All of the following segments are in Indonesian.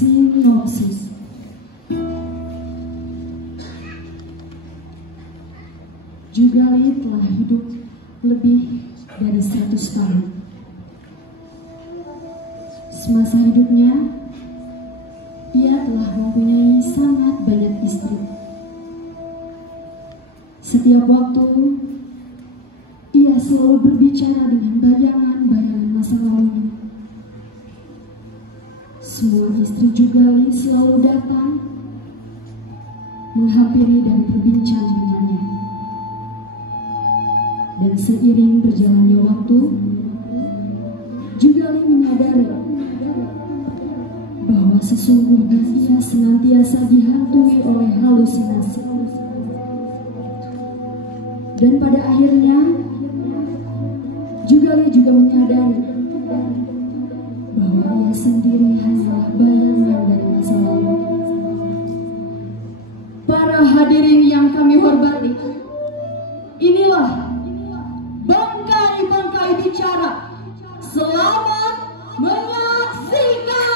Sinopsis. Jugali telah hidup lebih dari 100 tahun. Semasa hidupnya, ia telah mempunyai sangat banyak istri. Setiap waktu, ia selalu berbicara dengan bayangan-bayangan masa lalu. Semua istri Jugali selalu datang, menghampiri dan berbincang dengannya. Dan seiring berjalannya waktu, Jugali menyadari bahwa sesungguhnya ia senantiasa dihantui oleh halusinasi. Dan pada akhirnya, Jugali juga menyadari bahwa ia sendiri hanyalah bayangan dari masa lalu. Para hadirin yang kami hormati, inilah bangkai-bangkai bicara. Selamat menyaksikan.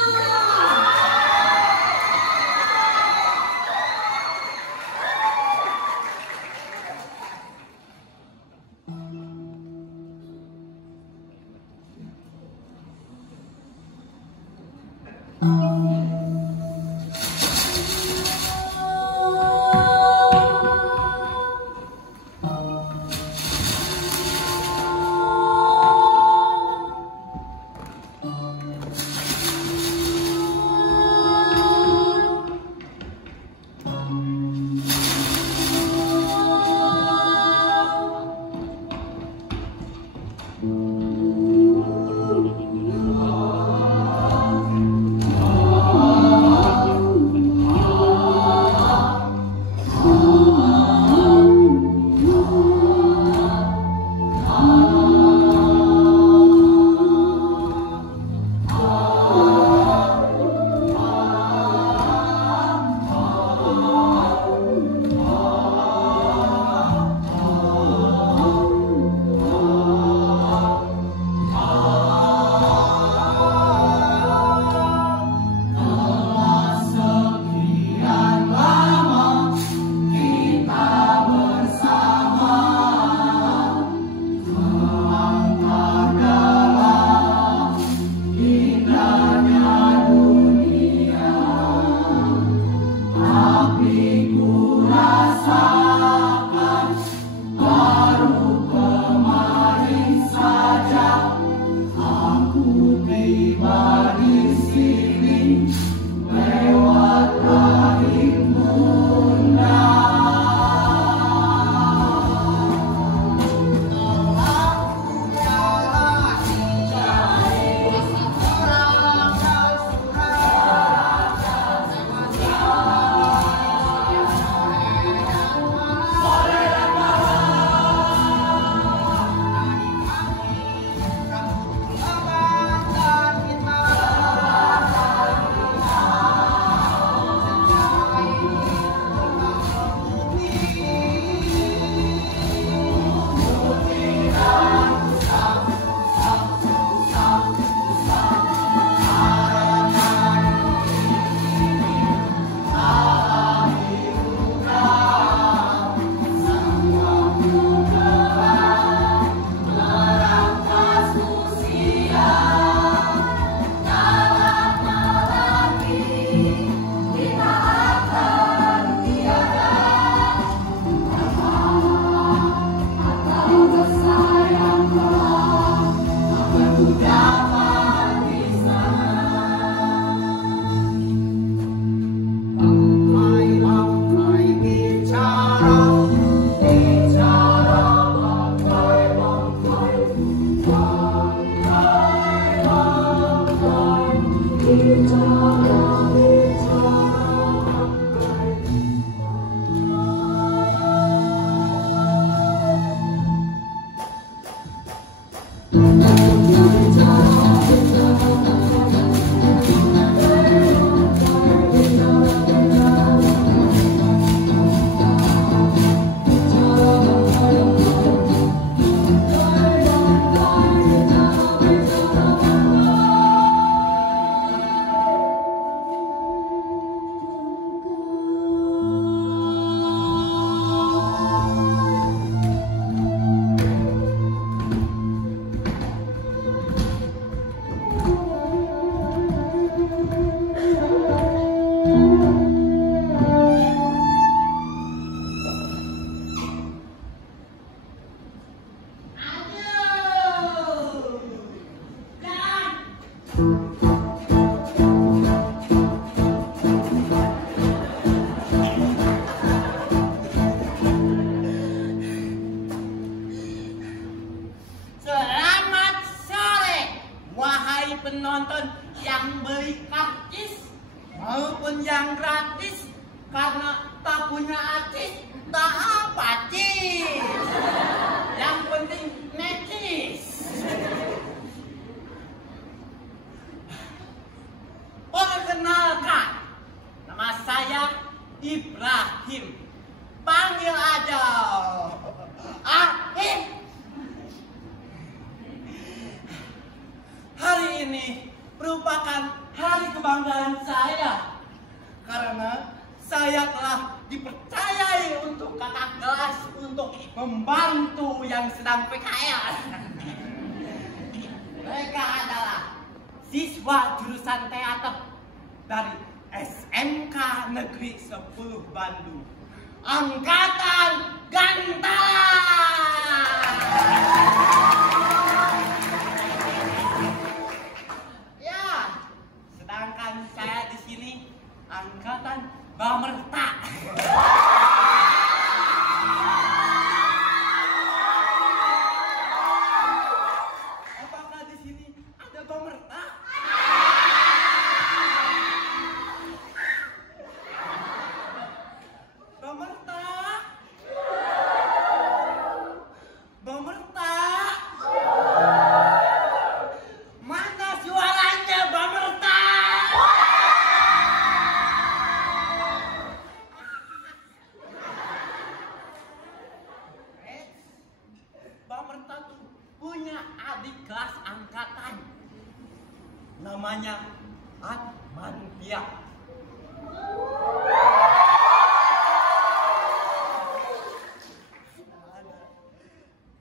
Selamat sore, wahai penonton yang beli karcis maupun yang gratis, karena tak punya artis, tak apa cis. Yang penting necis. Perkenalkan, nama saya Ibrahim. Panggil aja Ahim. Hari ini merupakan hari kebanggaan saya karena saya telah dipercayai untuk kakak kelas untuk membantu yang sedang PKL. Mereka adalah siswa jurusan teater dari SMK Negeri 10 Bandung, Angkatan Gantala. Sedangkan saya di sini angkatan Bamerta. Apakah di sini ada Bamerta? Bamerta? Bamerta? Mana suaranya Bamerta? Bamerta tuh punya adik kelas angkatan, namanya Admantia.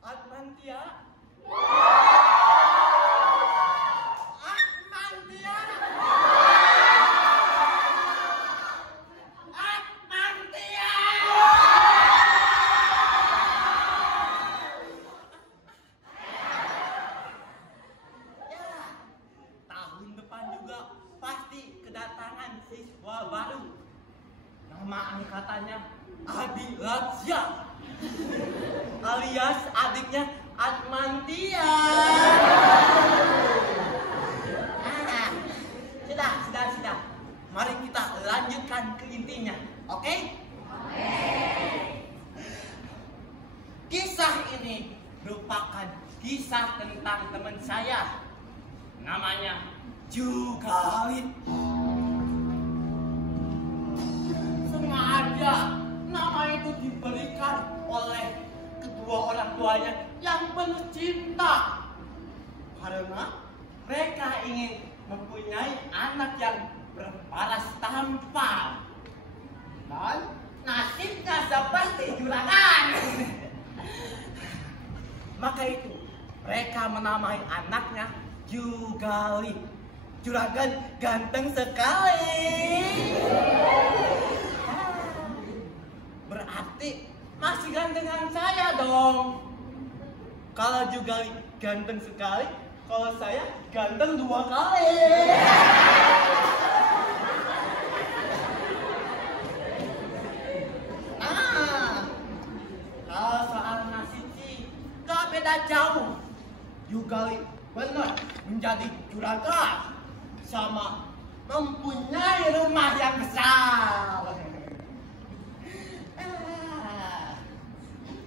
Admantia? Admantia? Admantia! Tahun depan juga pasti kedatangan siswa baru. Nama angkatannya Adi Latsya, alias adiknya Admantia. Sudah. Mari kita lanjutkan ke intinya, oke? Kisah ini merupakan kisah tentang teman saya, namanya Jugalit. Sengaja nama itu diberikan oleh kedua orang tuanya yang penuh cinta, karena mereka ingin mempunyai anak yang berparas tampan dan nasibnya seperti juragan. Maka itu mereka menamai anaknya Jugalit. Juragan ganteng sekali. Berarti masih gantengan saya dong. Kalau Jugalit ganteng sekali, kalau saya ganteng 2 kali. Kalau soal nasib sih gak beda jauh. Jugalit benar menjadi juragan sama mempunyai rumah yang besar.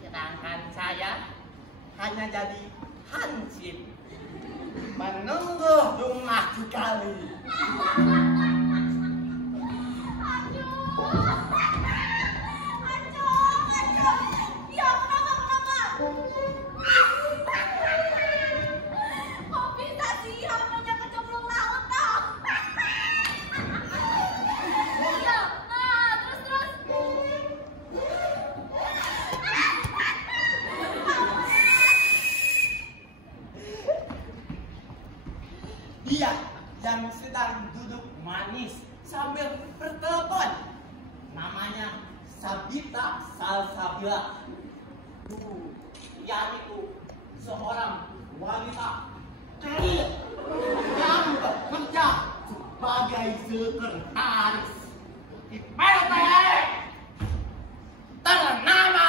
Sedangkan saya hanya jadi hansip menunggu rumah Jugalit. Ya kenapa? Kok bisa sih harmonya kecemplung laut toh? Ya, terus. Dia yang sedang duduk manis sambil bertelepon, namanya Sabita Salsabila. Dia itu seorang wanita kaya yang sekretaris di PT ternama.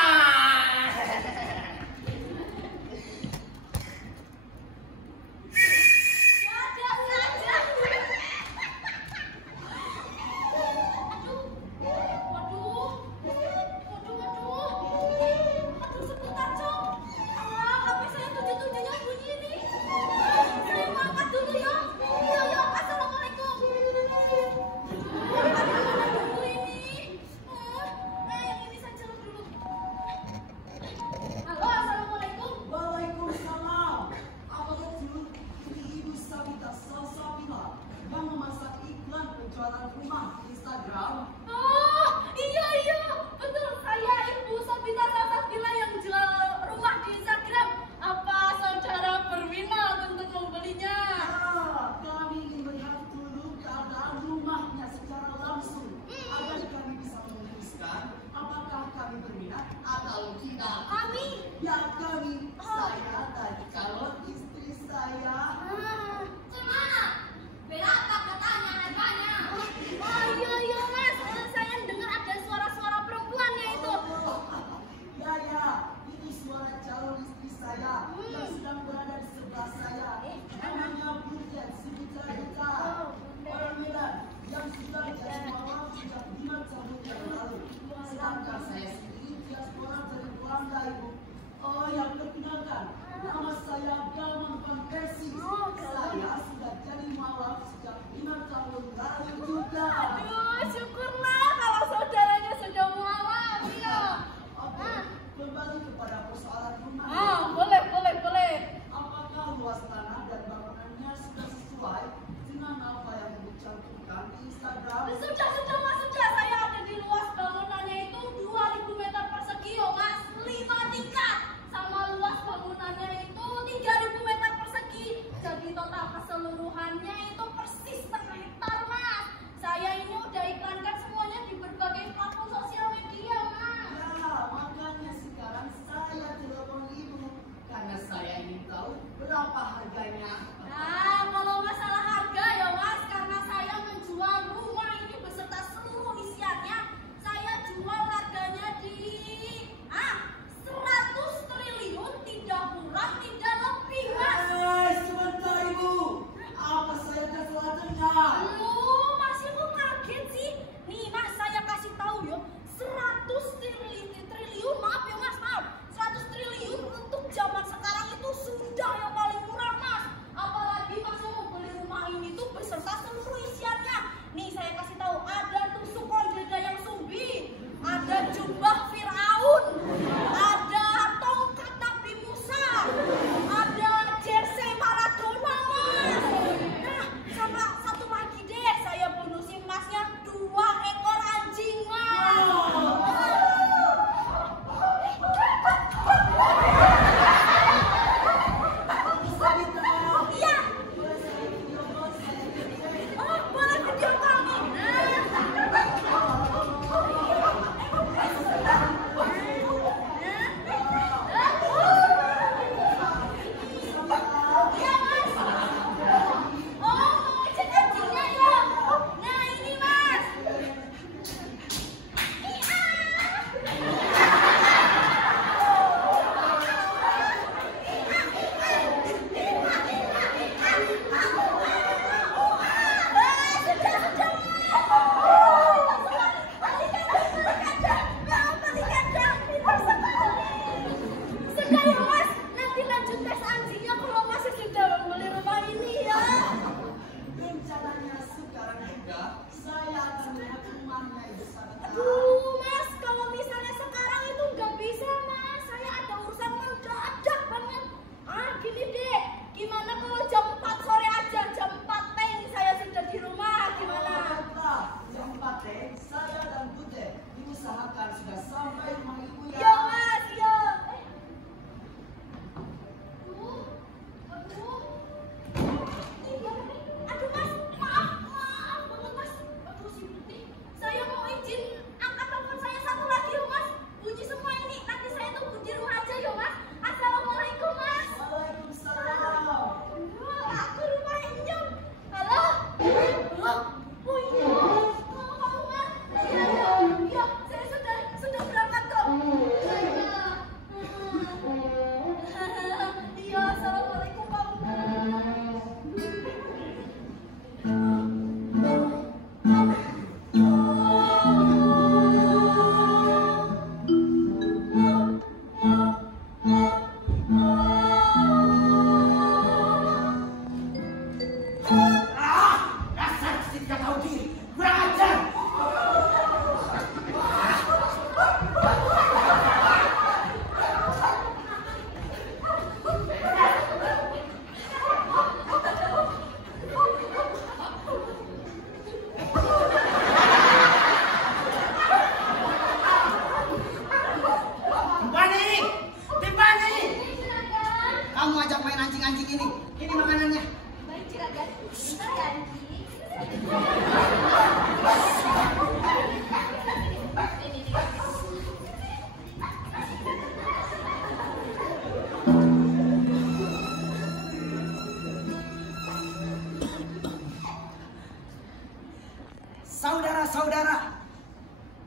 saudara-saudara,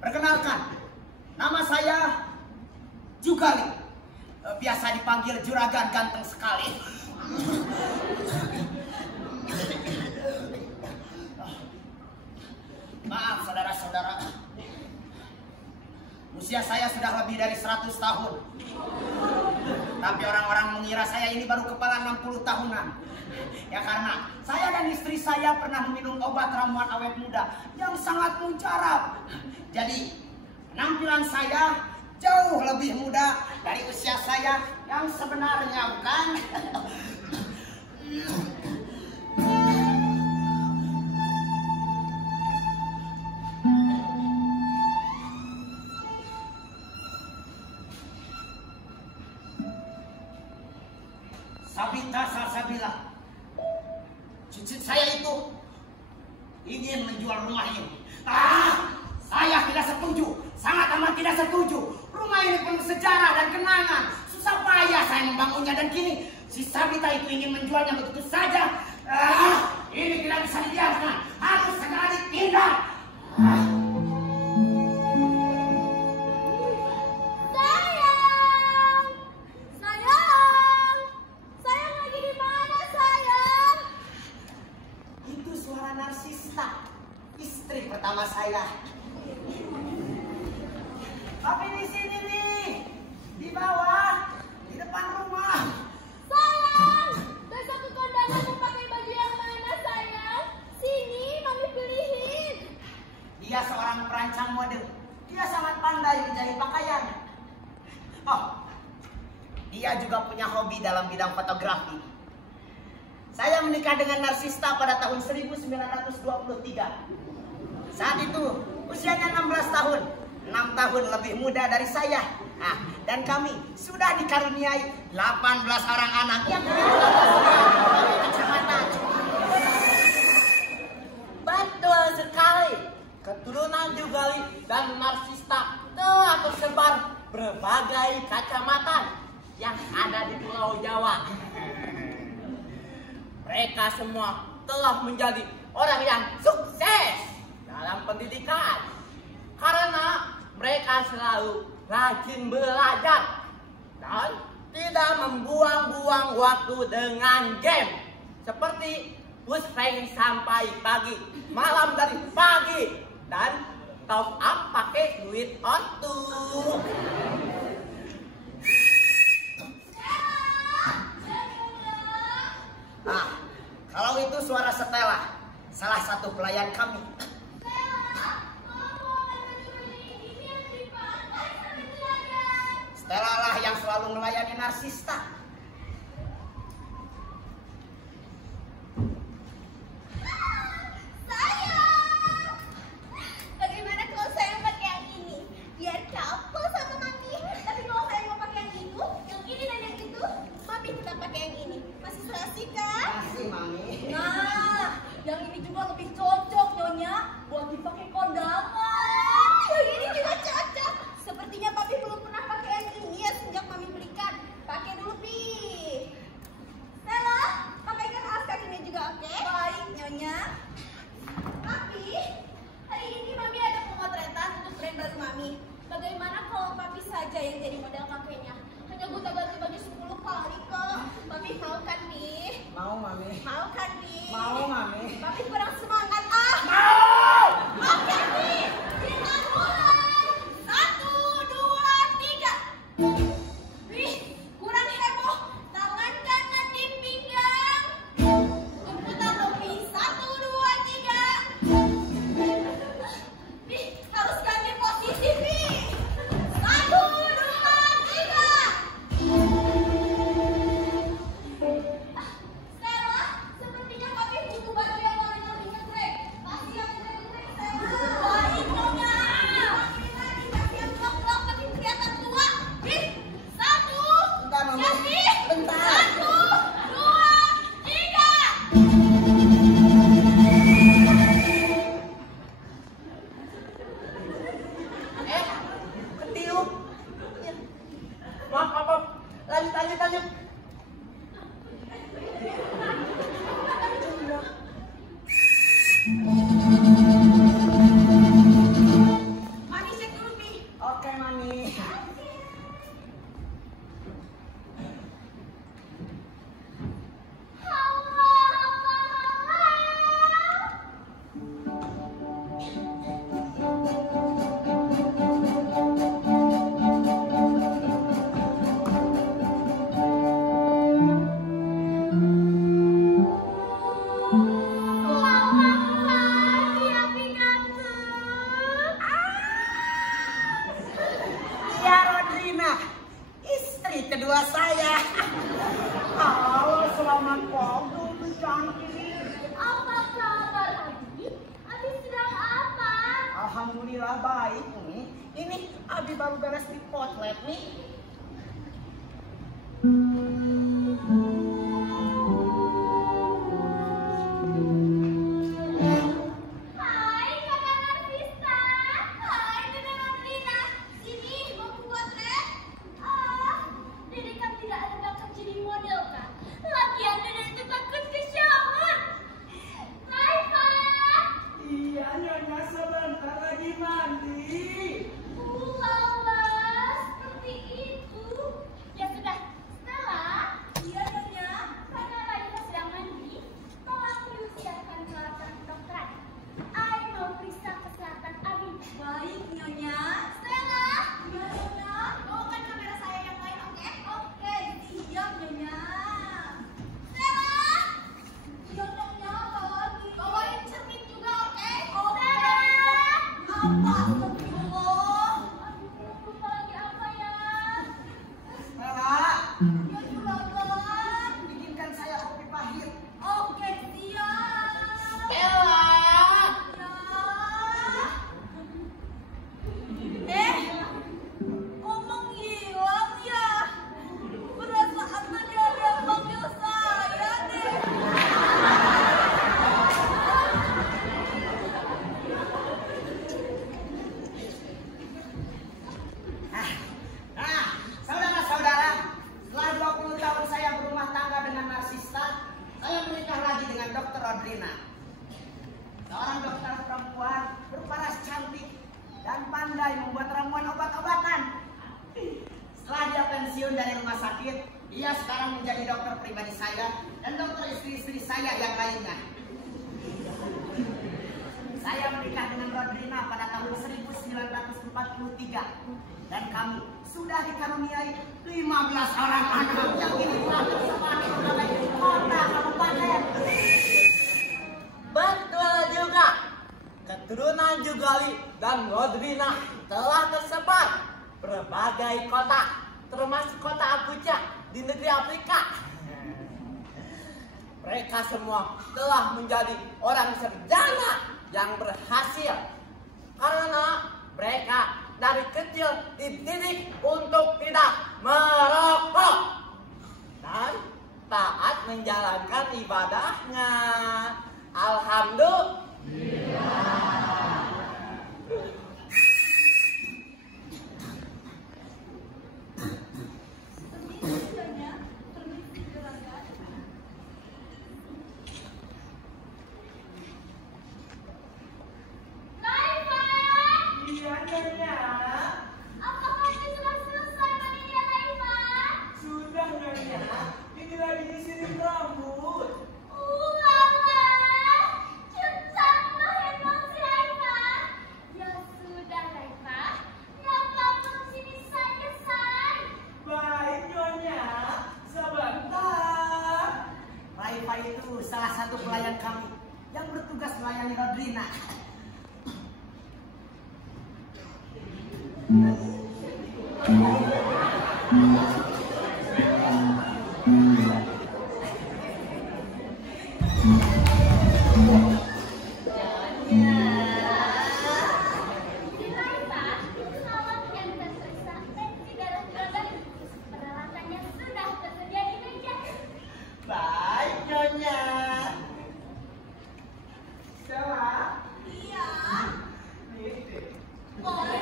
perkenalkan, nama saya Jugali. Biasa dipanggil juragan ganteng sekali. Maaf saudara-saudara, usia saya sudah lebih dari 100 tahun. Tapi orang-orang mengira saya ini baru kepala 60 tahunan. Ya karena saya dan istri saya pernah minum obat ramuan awet muda yang sangat mujarab. Jadi penampilan saya jauh lebih muda dari usia saya yang sebenarnya, bukan? Sabita Salsabila, cucu saya itu ingin menjual rumah ini. Saya tidak setuju, sangat amat tidak setuju. Rumah ini penuh sejarah dan kenangan. Susah payah saya membangunnya dan kini si Sabita itu ingin menjualnya begitu saja. Ini tidak bisa dibiarkan, harus segera ditindak. Istri pertama saya. Tapi di sini nih, di bawah, di depan rumah. Sayang, besok ke kondangan mau pakai baju yang mana sayang? Sini, mami pilihin. Dia seorang perancang mode. Dia sangat pandai menjahit pakaian. Oh, dia juga punya hobi dalam bidang fotografi. Saya menikah dengan Narsista pada tahun 1923. Saat itu usianya 16 tahun, 6 tahun lebih muda dari saya. Dan kami sudah dikaruniai 18 orang anak yang dari kecamatan. Betul sekali. Keturunan Jugali dan Narsista telah tersebar berbagai kecamatan yang ada di Pulau Jawa. Mereka semua telah menjadi orang yang sukses dalam pendidikan karena mereka selalu rajin belajar dan tidak membuang-buang waktu dengan game seperti push rank sampai pagi, malam dari pagi, dan top up pakai duit ortu. Kalau itu suara Stella, salah satu pelayan kami. Stella lah yang selalu melayani Narsista. Sayang, bagaimana kalau saya pakai yang ini? Biar couple sama mami. Tapi kalau saya mau pakai yang itu, yang ini dan yang itu, mami tetap pakai yang ini. Masih serasi kan? Masih, Mami. Nah, yang ini juga lebih cocok Nyonya buat dipakai kondangan. Yang ini juga cocok. Sepertinya papi belum pernah pakai yang ini ya sejak mami belikan. Pakai dulu, Pi. Stella, pakaikan alas kakinya juga, oke? Baik, Nyonya. Papi, hari ini mami ada pemotretan untuk brand baru mami. Bagaimana kalau papi saja yang jadi model kakeknya? Hanya gue ganti baju 10 kali kok. Papi mau kan, Pi? Mau, Mami. Mau kan, Pi? Mau, Mami. Papi kurang semangat, Mau! Oke, Pi. Kita mulai. 1, 2, 3. Wih, kurang heboh. Tangan kanan di pinggang. Putar dong, Pi. 1, 2, 3. Pi, harus ganti posisi, Pi. 1, 2, 3. Stella, sepertinya papi butuh baju yang warna lebih Alhamdulillah baik nih. Ini Abi baru beres di potlet nih. Hai kakak Narcista. Hai Dede Madrina. Sini mau potret. Dede kan tidak ada bakat jadi model kan. Lagian Dede itu takut ke shower. Hai Pak. Iya Nyonya, sebentar lagi mandi. Ulala, seperti itu. Ya sudah, Stella. Iya Nyonya. Karena Raisa sedang mandi, tolong diusiakan peralatan kedokteran. I mau periksa kesehatan Abi. Baik Nyonya. Stella. Iya Nyonya. Bawakan kamera saya yang lain, oke? Oke, siap Nyonya. Stella. Iya Nyonya, bawain cermin juga, oke? Oke. Apa? Astagfirullah. Aduh, lupa lagi apa ya? Stella, Ya juragan. bikinkan saya kopi pahit. Oke, siap. Stella. Kok menghilang ya? Perasaan tadi ada yang panggil saya deh. Nah, saudara-saudara, setelah 20 tahun saya berumah tangga dengan Narcista, saya menikah lagi dengan Dr. Audrina. Seorang dokter perempuan berparas cantik dan pandai membuat ramuan obat-obatan. Setelah dia pensiun dari rumah sakit, dia sekarang menjadi dokter pribadi saya dan dokter istri-istri saya yang lainnya. Saya menikah dengan Rodrina pada tahun 1943 dan kami sudah dikaruniai 15 orang anak yang kini telah tersebar di berbagai kota kabupaten. Betul juga. Keturunan Jugali dan Rodrina telah tersebar berbagai kota, termasuk kota Abuja di negeri Afrika. Mereka semua telah menjadi orang sarjana yang berhasil karena mereka dari kecil dididik untuk tidak merokok dan taat menjalankan ibadahnya. Alhamdulillah. Laifa, Iya Nyonya, apakah ini sudah selesai mandinya Laifa? sudah Nyonya. Ini lagi disirim rambut. Ulala, cepat emang si Laifa. Ya sudah Laifa, nyapa sini saja say. Baik Nyonya, sebentar. Raifa itu salah satu pelayan kami yang bertugas melayani Rodrina. Si Laifa, tolong enter periksa tensi darah juragan. Peralatannya sudah tersedia di meja. Baik Nyonya. Stella, Iya. ini. Boleh.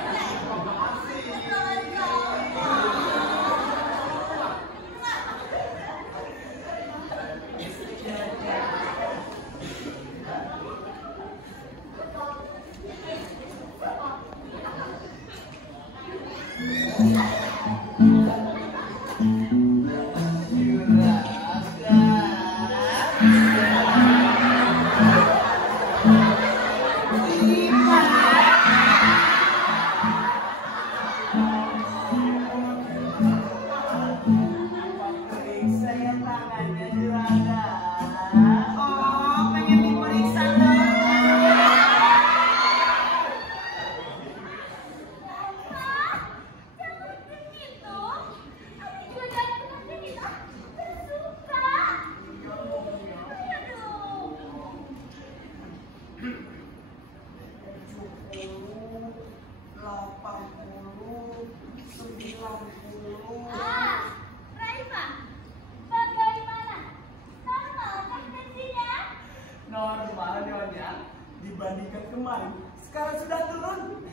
Padahal nyonya dibandingkan kemarin sekarang sudah turun.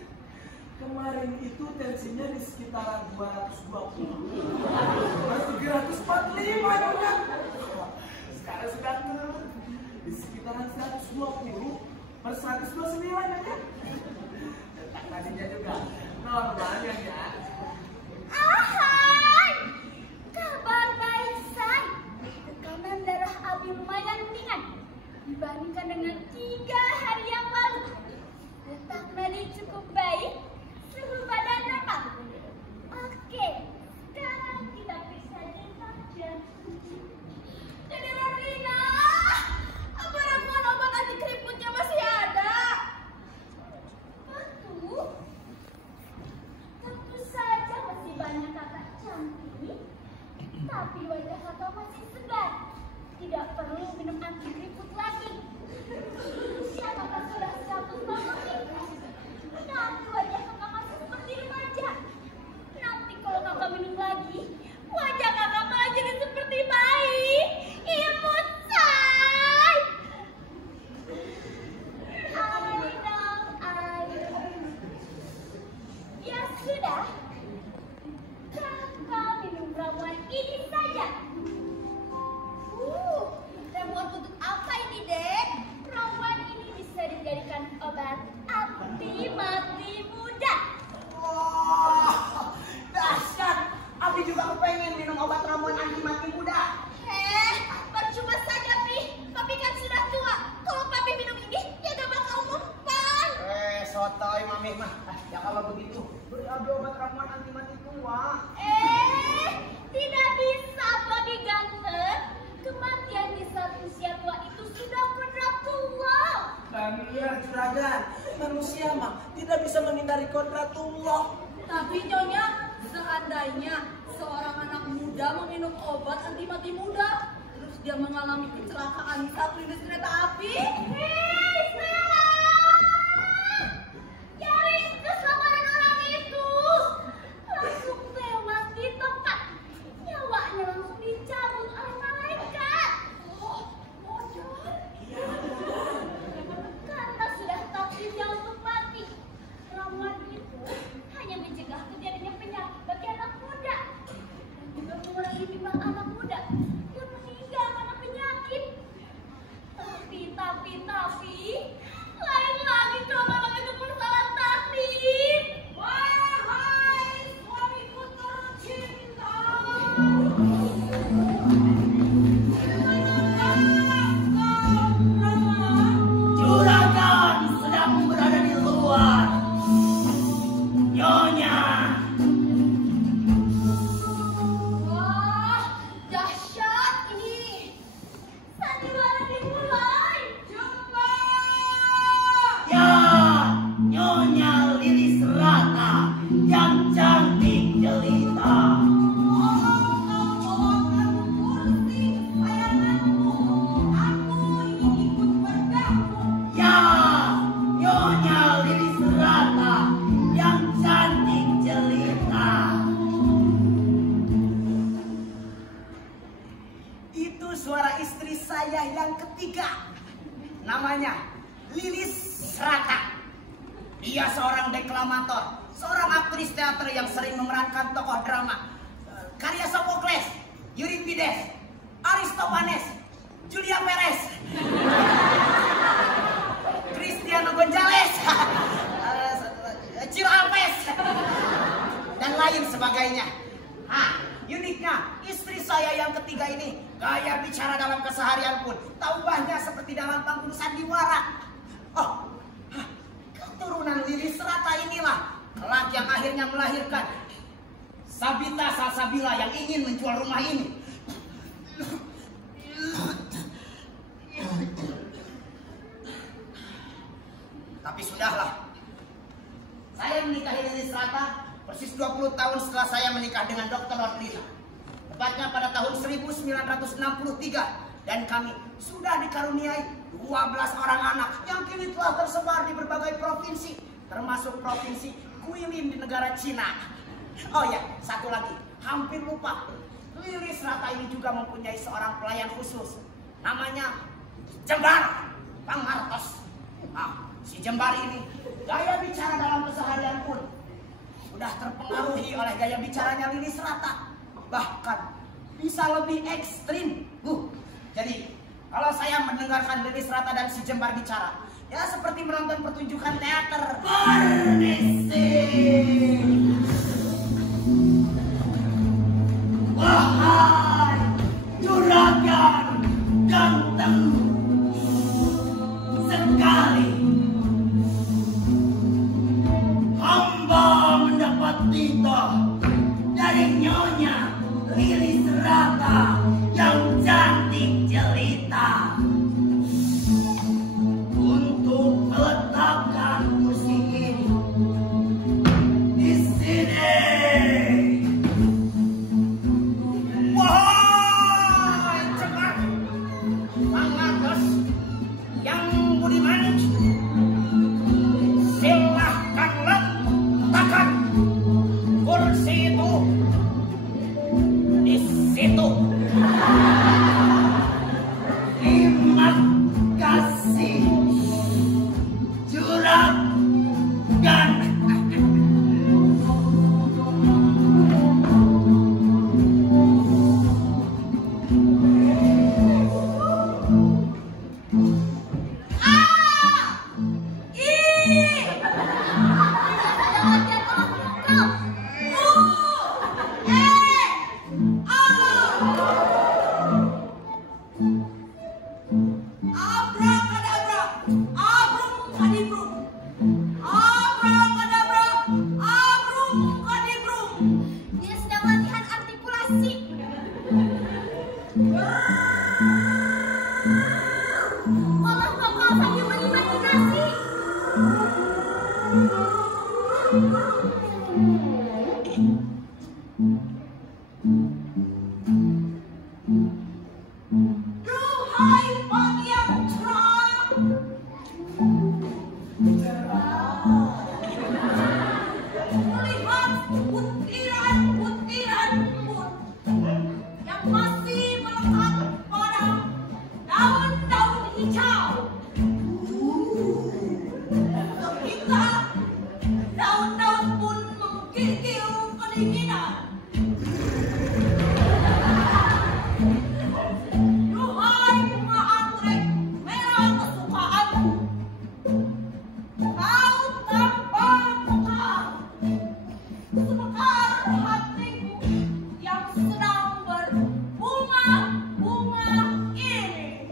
Kemarin itu tensinya di sekitaran 220, 345 nyonya. Sekarang sudah turun di sekitaran 120 per 129 nyonya. Tadinya juga normal nyonya. Ahai, kabar baik say. Tekanan darah Abi lumayan ringan dibandingkan dengan 3 hari yang lalu. Letak nadi cukup baik, suhu badan normal. Oke, sekarang kita periksa detak jantung. Jadi Rina, apa ramuan obat anti keriputnya masih ada? Tentu saja masih banyak kakak cantik, tapi wajah kakak masih segar. Tidak perlu minum anti keriput lagi. Usia kakak sudah 100 tahun. Tapi wajah kakak masih seperti remaja. Nanti kalau kakak minum lagi, wajah kakak malah jadi seperti bayi. Imut say. Air dong, air. Ya sudah, kakak minum ramuan ini saja. Ramuan untuk apa ini, Dek? Ramuan ini bisa dijadikan obat anti mati muda. Wah, dahsyat. Abi juga kepengen minum obat ramuan anti mati muda. Percuma saja, Pi. Papi kan sudah tua. Kalau Papi minum ini, ya gak bakal mempan. Sotoy mami mah. Ya kalau begitu, beri Abi obat ramuan anti mati tua. Tidak bisa, Papi ganteng. Kematian di saat usia tua itu sudah kodratullah. Benar juragan, manusia mah tidak bisa menghindari kodratullah. Tapi nyonya, seandainya seorang anak muda meminum obat anti mati muda, terus dia mengalami kecelakaan saat melintas kereta api, Stella! Nyaris kesabaran orang itu. Langsung tewas di tempat. Nyawanya langsung dicabut oleh malaikat. Karena sudah takdirnya untuk mati. Ramuan itu hanya mencegah terjadinya penyakit bagi anak muda. Dan juga mengurangi bimbang anak muda yang meninggal karena penyakit. Tapi, lain lagi coba begitu persoalan takdir. Wahai suamiku tercinta. Juragan sedang berada di luar. Nyonya. Wah, dahsyat ini. Sandiwara dimulai. Jumpa. Ya, Nyonya Lilis Rata yang cantik jelita. Ya, Nyonya Lilis Rata yang cantik jelita. Itu suara istri saya yang ketiga. Namanya Lilis Rata. Dia seorang deklamator, seorang aktris teater yang sering memerankan tokoh drama. Karya Sophocles, Euripides, Aristophanes, Julia Perez, Cristiano Gonzalez, Cirapes, dan lain sebagainya. Uniknya, istri saya yang ketiga ini gaya bicara dalam keseharian pun taubahnya seperti dalam panggung sandiwara. Keturunan Lilis Rata inilah kelak yang akhirnya melahirkan Sabita Salsabila yang ingin menjual rumah ini. Tapi sudahlah. Saya menikahi Lilis Rata persis 20 tahun setelah saya menikah dengan Dr. Rodrina. Tepatnya pada tahun 1963. Dan kami sudah dikaruniai 12 orang anak yang kini telah tersebar di berbagai provinsi. Termasuk provinsi Guilin di negara Cina. Oh ya, satu lagi. Hampir lupa. Lilis Rata ini juga mempunyai seorang pelayan khusus. Namanya Jembar. Bang Martos. Nah, si Jembar ini gaya bicara dalam keseharian pun sudah terpengaruhi oleh gaya bicaranya Lilis Rata. Bahkan bisa lebih ekstrim. Jadi kalau saya mendengarkan Lilis Rata dan si Jembar bicara, ya seperti menonton pertunjukan teater. Permisi. Wahai juragan ganteng sekali, hamba mendapat titah dari Nyonya Lilis Rata yang cantik jelita untuk meletakkan kursi ini di sini. Wahai Jembar, Bang Martos yang budiman, silahkan letakkan kursi itu di situ. Terima kasih, juragan. Dia sedang latihan artikulasi. Olah vokal sambil berimajinasi. Duhai pagi yang cerah, melihat butiran-butiran embun yang masih melekat pada daun-daun hijau. Ketika daun-daun pun menggigil kedinginan. Duhai bunga anggrek merah kesukaanku, kau tampak mekar, semekar hatiku yang sedang berbunga-bunga ini.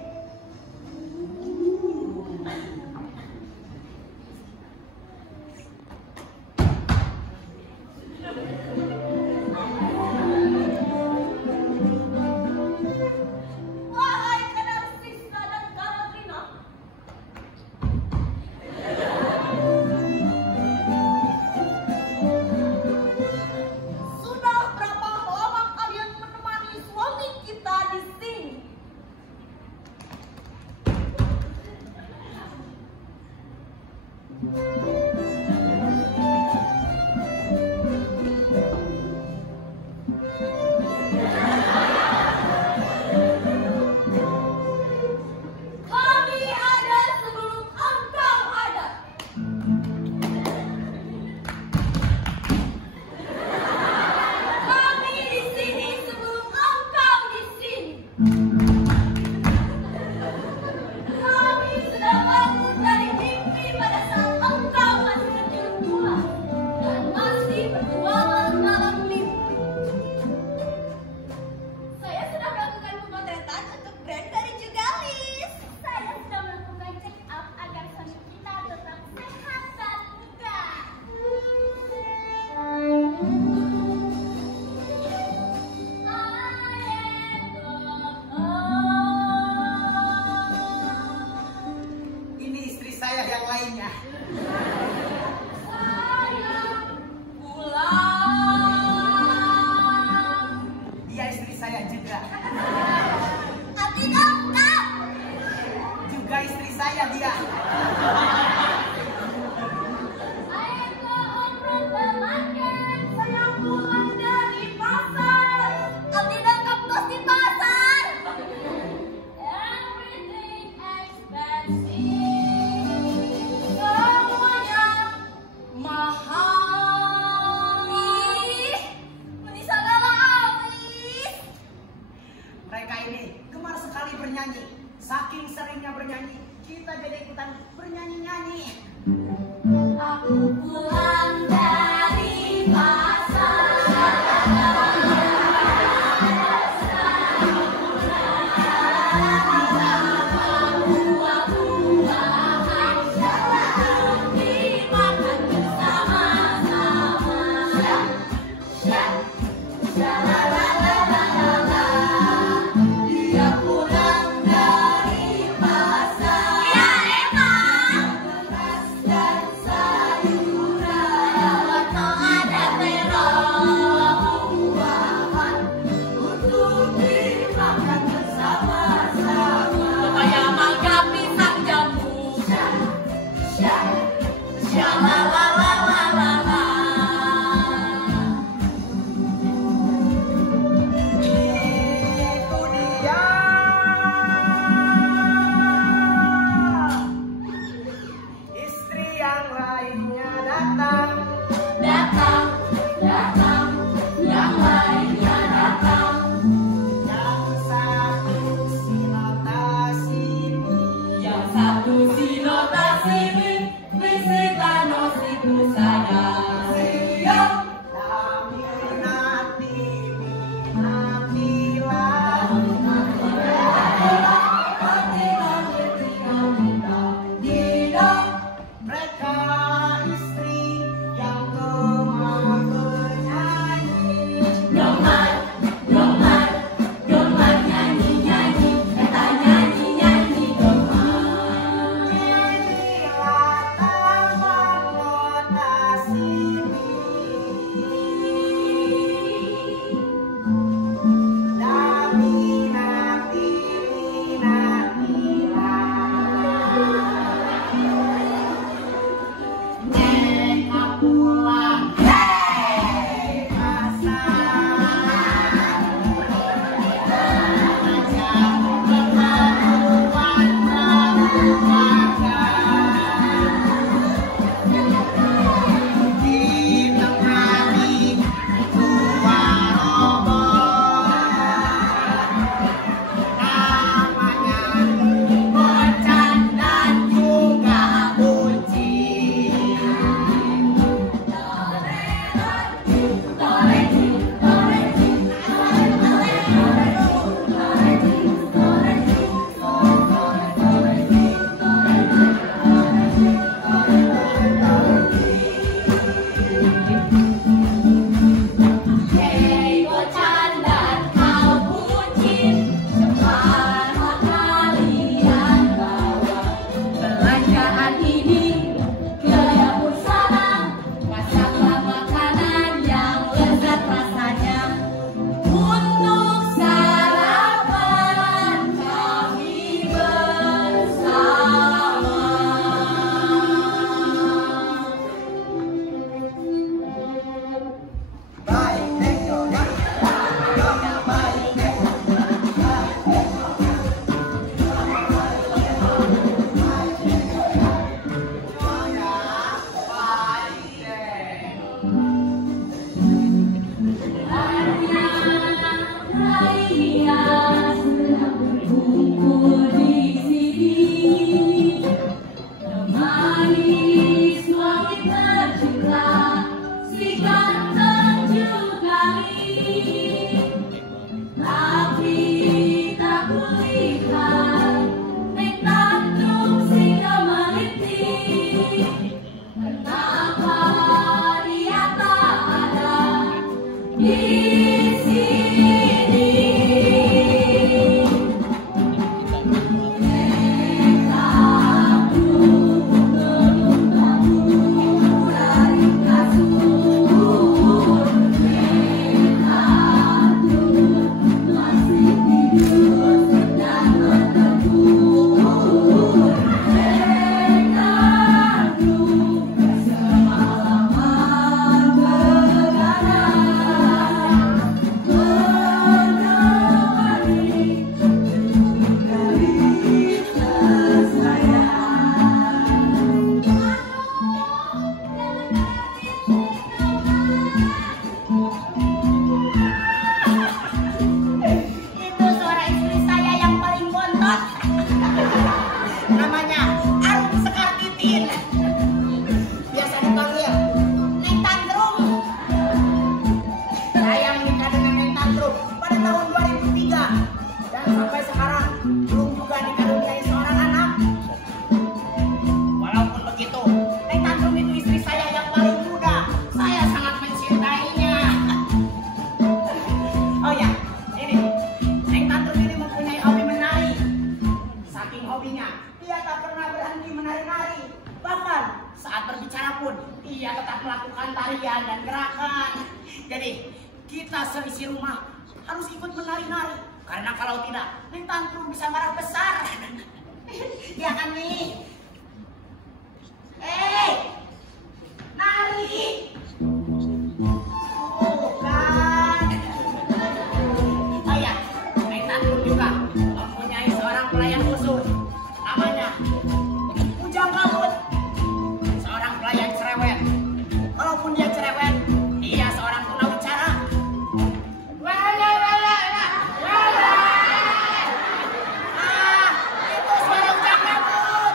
Wahai Kadarsiska dan Karatrina, sudah berapa lama kalian menemani suami kita di sini? Kami ada sebelum engkau ada. Kami di sini sebelum engkau di sini. Kami sudah bangun dari mimpi pada saat engkau masih kecil pula dan masih berjualan dalam mimpi. Saya sudah melakukan pemotretan untuk brand dari Jugalis. Saya sudah melakukan check up agar suami kita tetap sehat dan muda. Ini istri saya yang lainnya. Saya pulang. Dia istri saya juga. Hati dongkap. Juga istri saya dia. Saya ke market. Saya pulang dari pasar. Hati dongkap bos di pasar. Everything expensive. Aku pulang dari pasar. Buah-buahan dimakan bersama-sama. Dia pulang dari pasar. Ya emang. Beras dan sayuran. Atau ada terong. Buah-buahan untuk dimakan bersama-sama. Supaya makan pisang jambu. Sha-la-la-la-la-la-la. Itu dia. Istri yang lainnya datang. Datang, datang, yang lainnya datang. Yang satu sinota sini. Yang satu sinota sini, visitano situ saya. Mereka istri yang gemar bernyanyi. Gemar, gemar, gemar nyanyi-nyanyi. Kata nyanyi-nyanyi gemar. Nyanyilah taman kota sini. Mereka pulang dari pasar. Mengajak pertemuan keluarga. Ditemani dua robot. Namanya Bocan dan juga Bucin. Hei Bocan dan kau Bucin, cepat kalian bawa belanjaan ini ke dapur sana. Masaklah makanan yang lezat rasanya untuk sarapan kami bersama. Baik deh, Nyonya. Nyonya baik deh. Nyonya baik deh. Raya sedang berkumpul di sini, temani suami tercinta si ganteng Jugali. Tapi tak kulihat tantrum si Gemaliti. Kenapa dia tak ada di sini? Mereka belum pun ia tetap melakukan tarian dan gerakan. Jadi kita seisi rumah harus ikut menari-nari. Karena kalau tidak, Ning Tantrum bisa marah besar. Ya kan nih? Nari! Bukan. Oh ya, Ning Tantrum juga mempunyai seorang pelayan khusus. Namanya Ujang Gabut. Seorang pelayan cerewet. Walaupun dia cerewet, dia seorang tunawicara. Itu suara Ujang Gabut.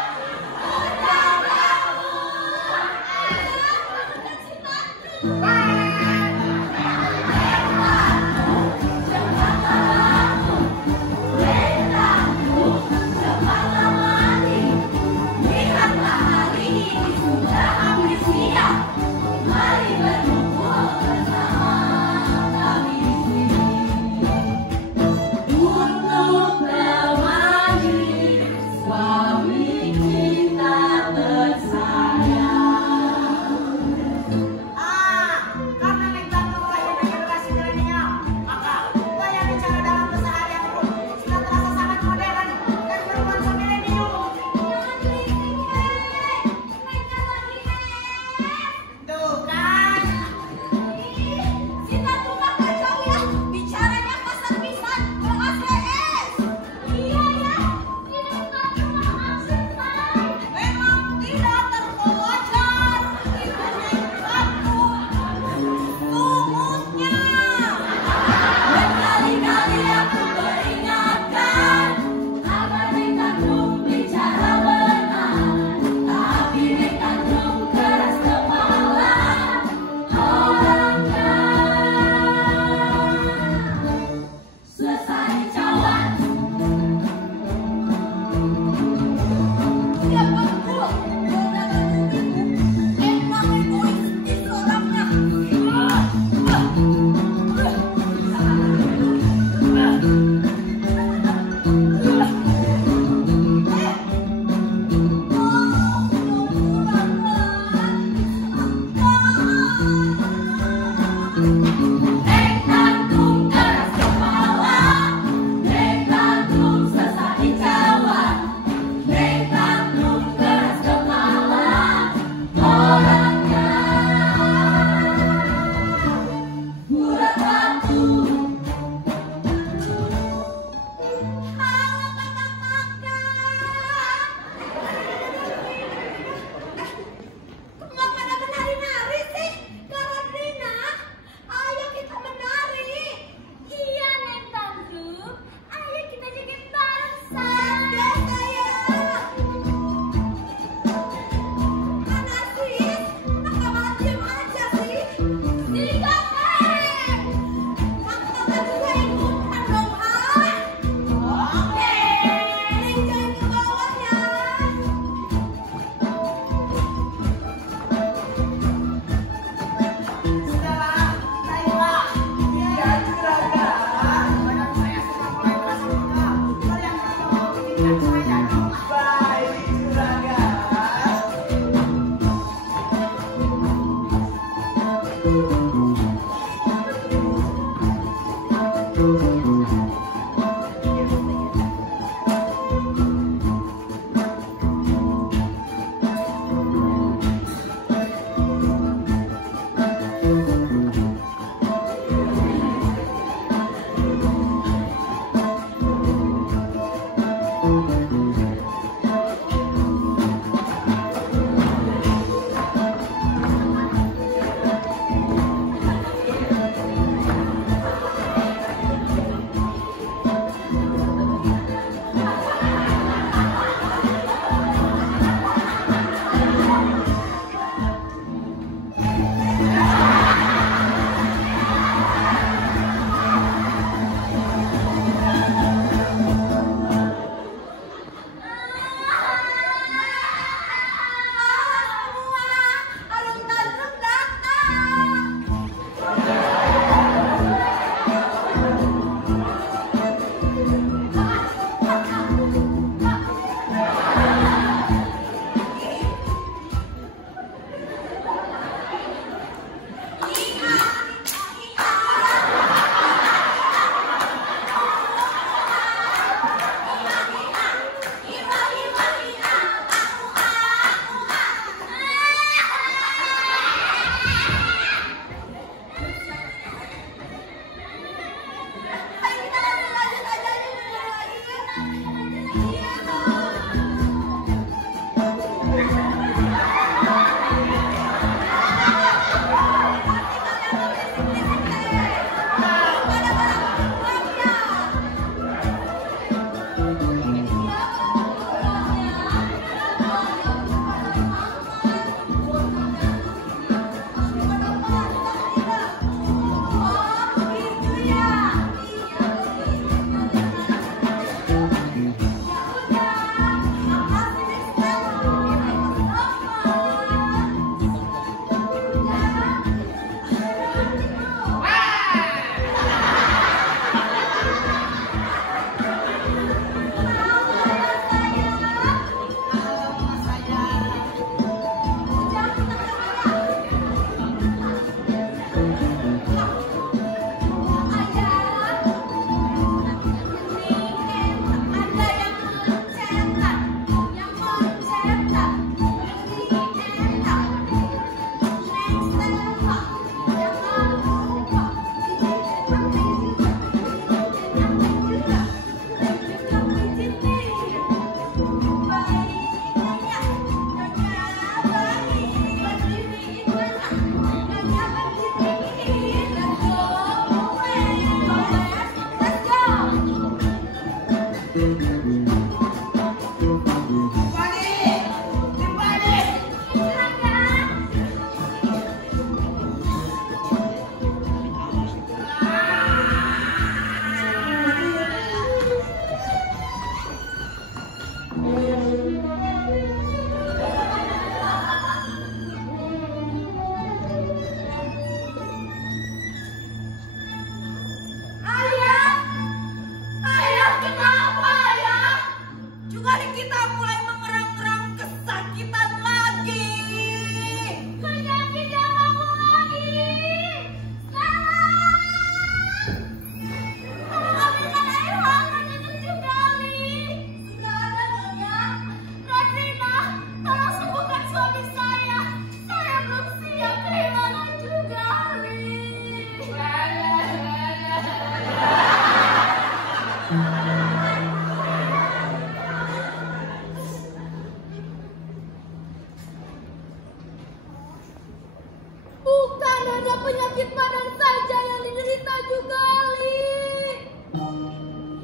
penyakit badan saja yang diderita Jugali.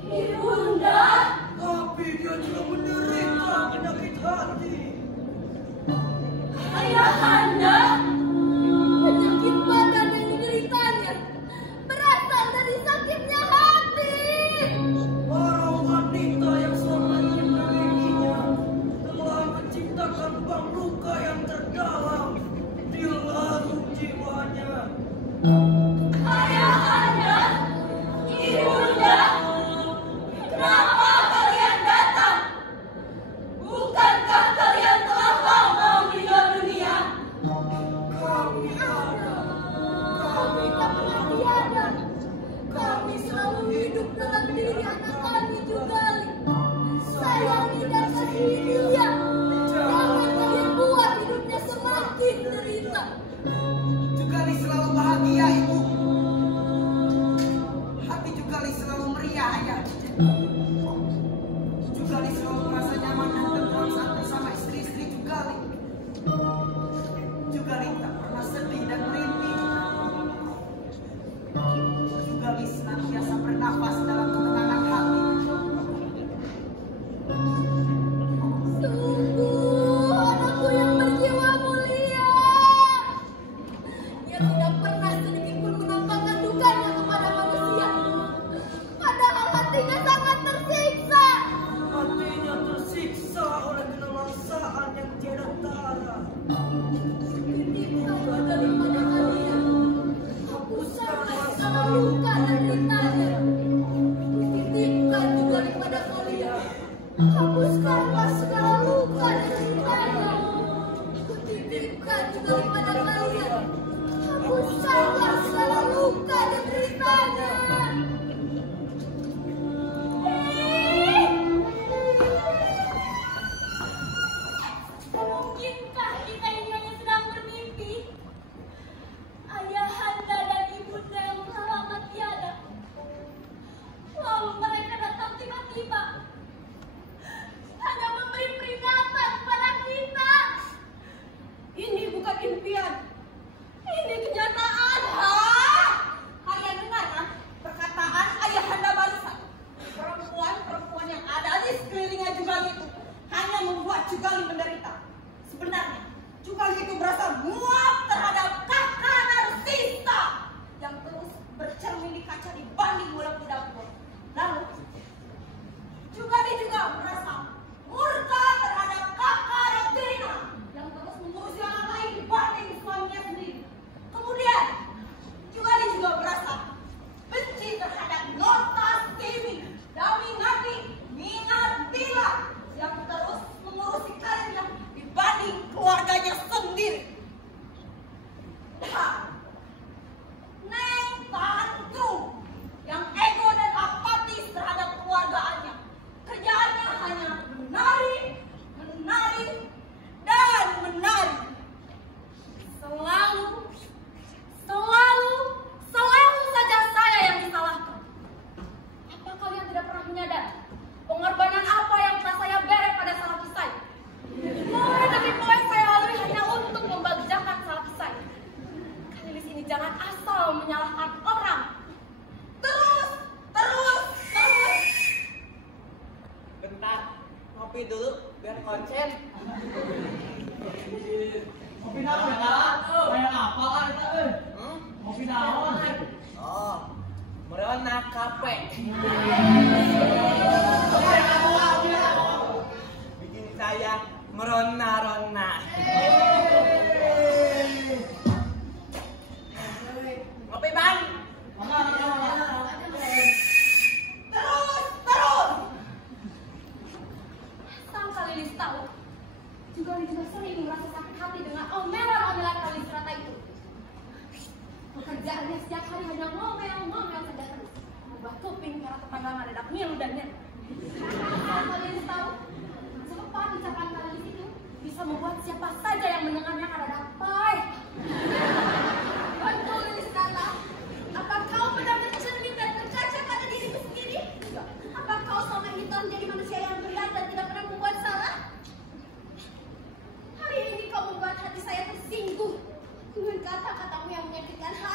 Ibunda. Tapi dia juga menderita penyakit hati. Ayahanda, penyakit badan yang dideritanya berasal dari sakitnya hati. Para wanita yang selama ini memilikinya telah menciptakan lubang luka yang terdalam di relung jiwanya. Ayahanda, ibunda, kenapa kalian datang? Bukankah kalian telah lama meninggal dunia? Kami ada. Kami tak pernah tiada. Kami selalu hidup dalam diri anak kami Jugali. Sayangi dan kasihi dia. Jangan kalian buat hidupnya semakin derita. Jugali selalu bahagia, Ibu. Hati Jugali selalu meriah, Ayah. Jugali selalu merasa nyaman dan tentram saat bersama istri-istri Jugali. Jugali tak pernah sedih dan merintih. Jugali senantiasa bernafas dalam ketenangan hati. Sungguh anakku yang berjiwa mulia. Dia tidak pernah sedikit pun menampakkan dukanya kepada manusia. Padahal hatinya sangat tersiksa. Hatinya tersiksa oleh kenemangsaan yang tiada tara. Titipkan daripada kalian. Hapuskanlah segala luka dan deritanya. Titipkan juga daripada kalian. Hapuskanlah segala luka dan deritanya. Titipkan juga daripada kalian. Hapuskanlah segala luka dan deritanya. Mungkinkah kita ini hanya sedang bermimpi? Ayahanda dan ibunda yang lama tiada. Lalu mereka datang tiba-tiba. Hanya memberi peringatan kepada kita. Ini bukan impian. Ini kenyataan. Kalian dengar kan perkataan ayahanda barusan? Perempuan-perempuan yang ada di sekelilingnya Jugali itu hanya membuat Jugali menderita. Sebenarnya Jugali itu berasa muak terhadap kakak Narsista yang terus bercermin di kaca dibanding mulai di dapur. Lalu Jugali juga merasa murka terhadap kakak Rodrina yang terus mengurusi orang lain dibanding suaminya sendiri. Kemudian Jugali juga merasa benci terhadap Nota Stimi, Daminati, Minatila yang terus mengurusi karirnya dibanding keluarganya sendiri. Dan Neng Tantu yang ego dan apatis terhadap keluargaannya. Kerjaannya hanya menari, menari, dan menari. Selalu saja saya yang disalahkan. Apa kalian tidak pernah menyadari pengorbanan apa yang telah saya beri pada Salaki saya? Poin demi poin saya lalui hanya untuk membagjakan Salaki saya. Kalilis ini jangan asal menyalahkan orang. Terus. Bentar, ngopi dulu biar konsen. Kopi naon kan? Kayak apa kan kita Kopi naon? Oh, merona kape. Bikin saya merona-rona. Ngopi bang. Terus. Sang Kalilis tahu, Jugali juga sering merasa sakit hati dengan omelan-omelan Kalilis Rata itu. Pekerjaannya setiap hari hanya ngomel saja terus. Membuat kuping para tetangga mendadak milu dan nyet. Kalilis tahu, sempat ucapan Kalilis itu bisa membuat siapa saja yang mendengarnya kada dapat. Kalilis Rata, apa kau pernah bercermin dan berkaca pada dirimu sendiri? Apa kau selama ini telah menjadi manusia yang berat dan tidak pernah membuat salah? Hari ini kau membuat hati saya tersinggung dengan kata-katamu yang menyakitkan hati.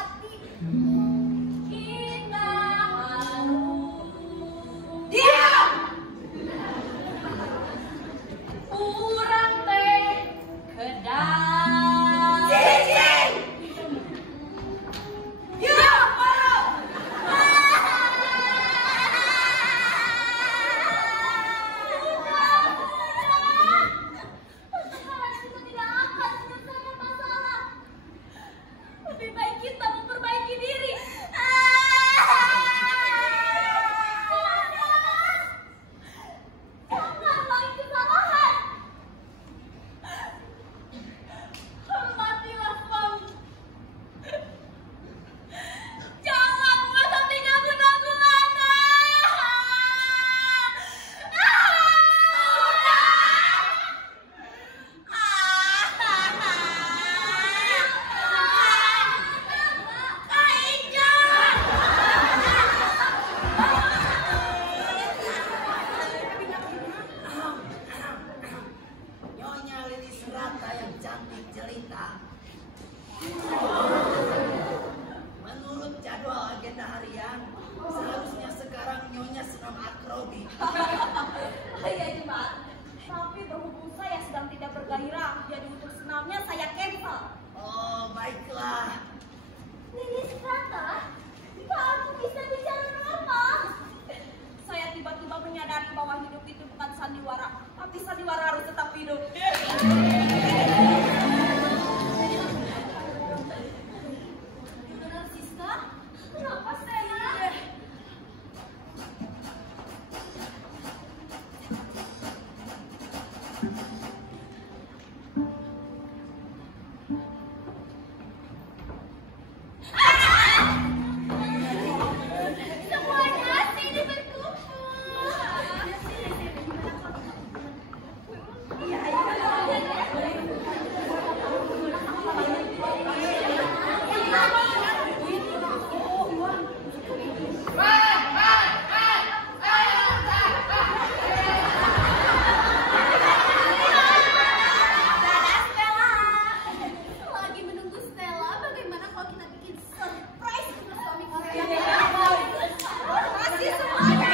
berita. Menurut jadwal agenda harian, seharusnya sekarang Nyonya senam akrobi. Iya Jumat. Tapi berhubung saya sedang tidak bergairah, jadi untuk senamnya saya cancel. Oh, baiklah. Lilis kata, kamu bisa bicara normal. Saya tiba-tiba menyadari bahwa hidup itu bukan sandiwara, tapi sandiwara harus tetap hidup. Benar, Siska? Kenapa saya? Semuanya sini berkumpul. Iya. Lagi menunggu Stella, bagaimana kalau kita bikin surprise untuk suami Korea? Masih semuanya.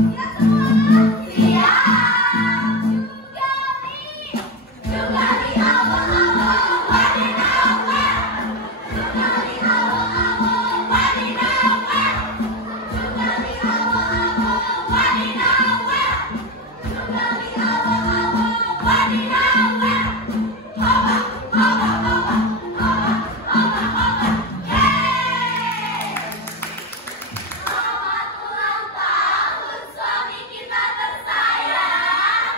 Ya semua. Iya. Jugali awal-awal, wadidawal. Jugali awal-awal, wadidawal. Jugali awal-awal, wadidawal. Jugali awal-awal, wadidawal. Hoba, hoba, hoba, hoba, hoba, hoba. Hey! Selamat ulang tahun suami kita tersayang.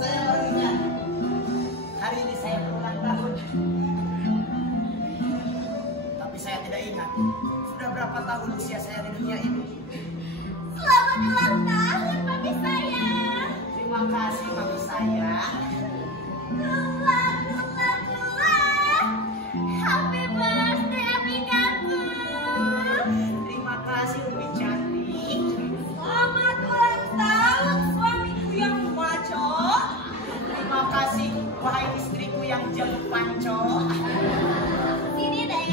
Saya baru ingat. Hari ini saya berulang tahun. Tapi saya tidak ingat sudah berapa tahun usia saya di dunia ini. Selamat ulang tahun, mami sayang. Terima kasih mami saya. Tua. Happy birthday, Amigatu. Terima kasih Umi cantik. Selamat ulang tahun, suamiku yang maco. Terima kasih wahai istriku yang jemput panco. Sini deh.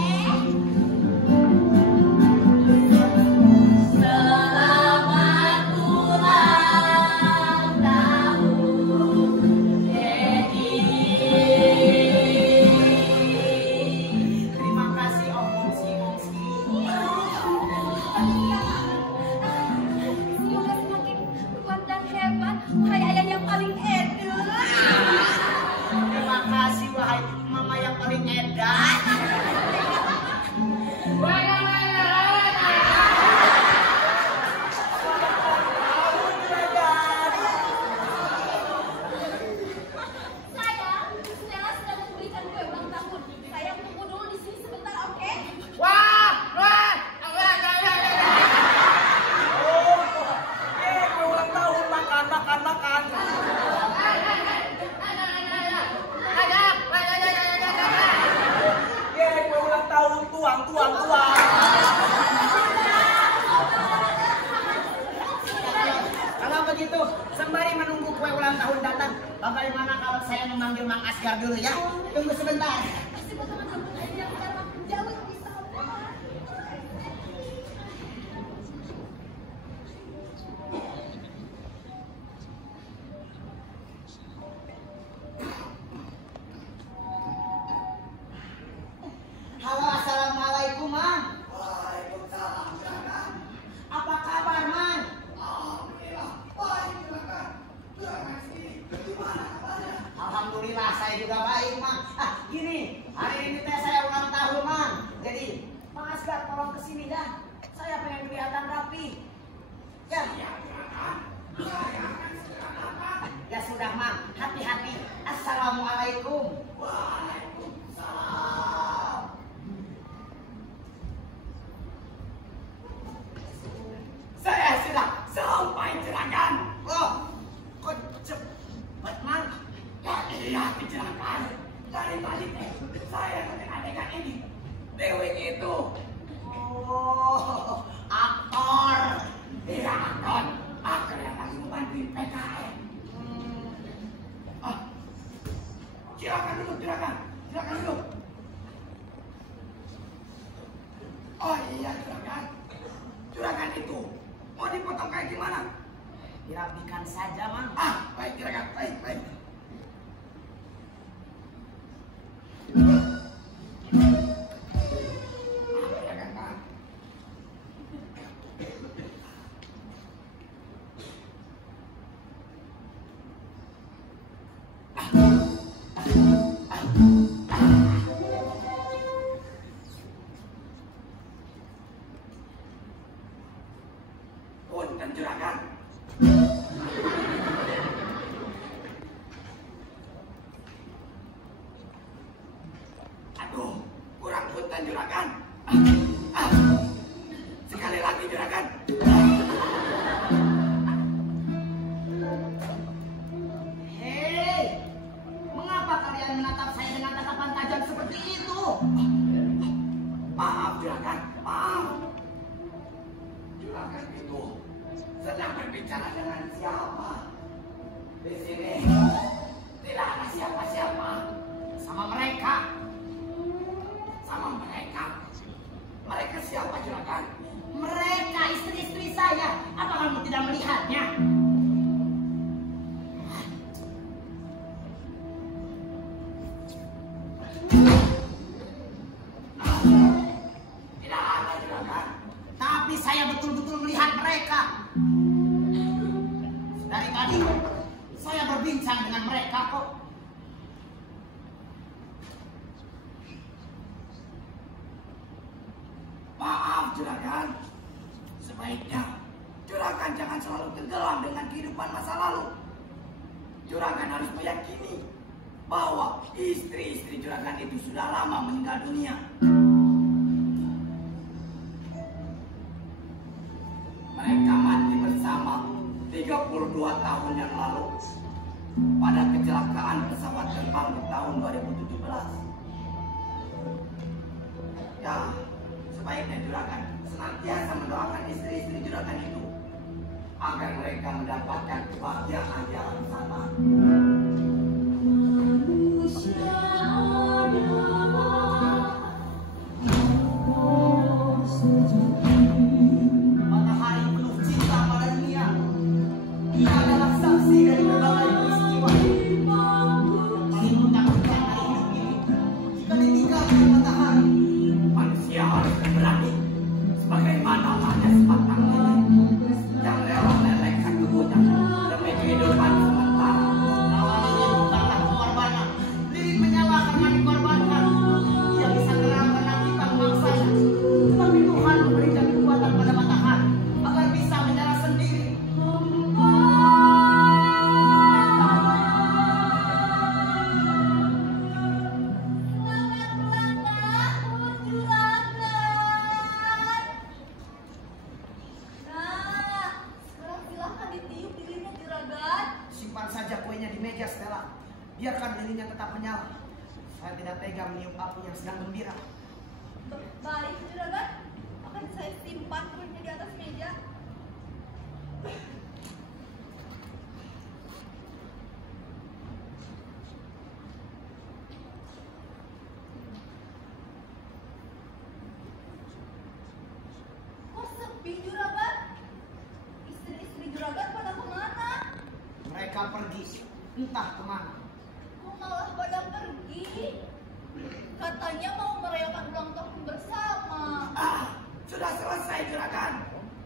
Selamat ulang tahun, Dedi. Terima kasih Om Mongski. Semoga semakin kuat dan hebat, wahai ayah yang paling edu. Terima kasih wahai mama yang paling edan. Sayang, Stella sedang memberikan kue ulang tahun. Saya tunggu dulu di sini sebentar, oke? Kue ulang tahun makan. Kue ulang tahun tuang. Kalau begitu, sembari menunggu kue ulang tahun datang, bagaimana kalau saya memanggil Mang Asgar dulu ya? Tunggu sebentar. Pasti buat teman-teman yang sekarang jauh bisa. Halo, assalamualaikum, Mang. Waalaikumsalam, Jangan. Apa kabar, Mang? Alhamdulillah, baik, silakan. Alhamdulillah, saya juga baik, Mang. Gini, hari ini teh saya ulang tahun, Mang. Jadi, Mang Asgar tolong kesini dah. Saya pengen kelihatan rapi. Ya. Ya sudah, Mang. Hati-hati. Assalamualaikum. Waalaikumsalam. Saya sudah sampai Jeragan. Oh, kok cepat, Mang? Ya iya, di Jeragan. Dari tadi teh saya ngeliat adegan ini. Dewi itu. Oh, juragan. Juragan itu mau dipotong kayak gimana? Dirapikan saja, Mang. Baik juragan, baik. Juragan, Mang. Punten juragan. Aduh, kurang punten juragan. Sekali lagi juragan. Hei, mengapa kalian menatap saya dengan tatapan tajam seperti itu? Maaf juragan, maaf. Juragan itu sedang berbicara dengan siapa? Di sini tidak ada siapa-siapa. Sama mereka. Sama mereka. Mereka siapa juragan? Mereka istri-istri saya. Apa kamu tidak melihatnya? Tidak ada juragan. Tapi saya betul-betul melihat mereka. Dari tadi saya berbincang dengan mereka kok. Maaf juragan. Sebaiknya juragan jangan selalu tenggelam dengan kehidupan masa lalu. Juragan harus meyakini bahwa istri-istri juragan itu sudah lama meninggal dunia. Mereka mati bersama 32 tahun yang lalu pada kecelakaan pesawat terbang di tahun 2017. Ya, sebaiknya juragan senantiasa mendoakan istri-istri juragan itu agar mereka mendapatkan kebahagiaan di alam sana. Manusia adalah sejati. Matahari penuh cinta pada dunia. Dia adalah saksi dari berbagai peristiwa. Yang paling menakutkan dari hidup ini jika ditinggalkan matahari. Manusia harus berani sebagaimana halnya sebatang lilin yang rela melelehkan tubuhnya demi kehidupan sementara. Nyawa lilin bukanlah pengorbanan. Lilin menyala karena dikorbankan. Ia bisa terang karena kita memaksanya. Tetapi Tuhan memberikan kekuatan pada matahari agar bisa menyala sendiri. Nah, sekarang silahkan ditiup lilinnya juragan. Simpan saja kuenya di meja, Stella. Biarkan lilinnya tetap menyala. Saya tidak tega meniup api yang sedang gembira. Baik juragan, akan saya simpan kuenya di atas meja. Kok sepi juragan? Istri-istri juragan pada kemana? Mereka pergi, entah kemana. Kok malah pada pergi? Katanya mau merayakan ulang tahun bersama. Sudah selesai juragan.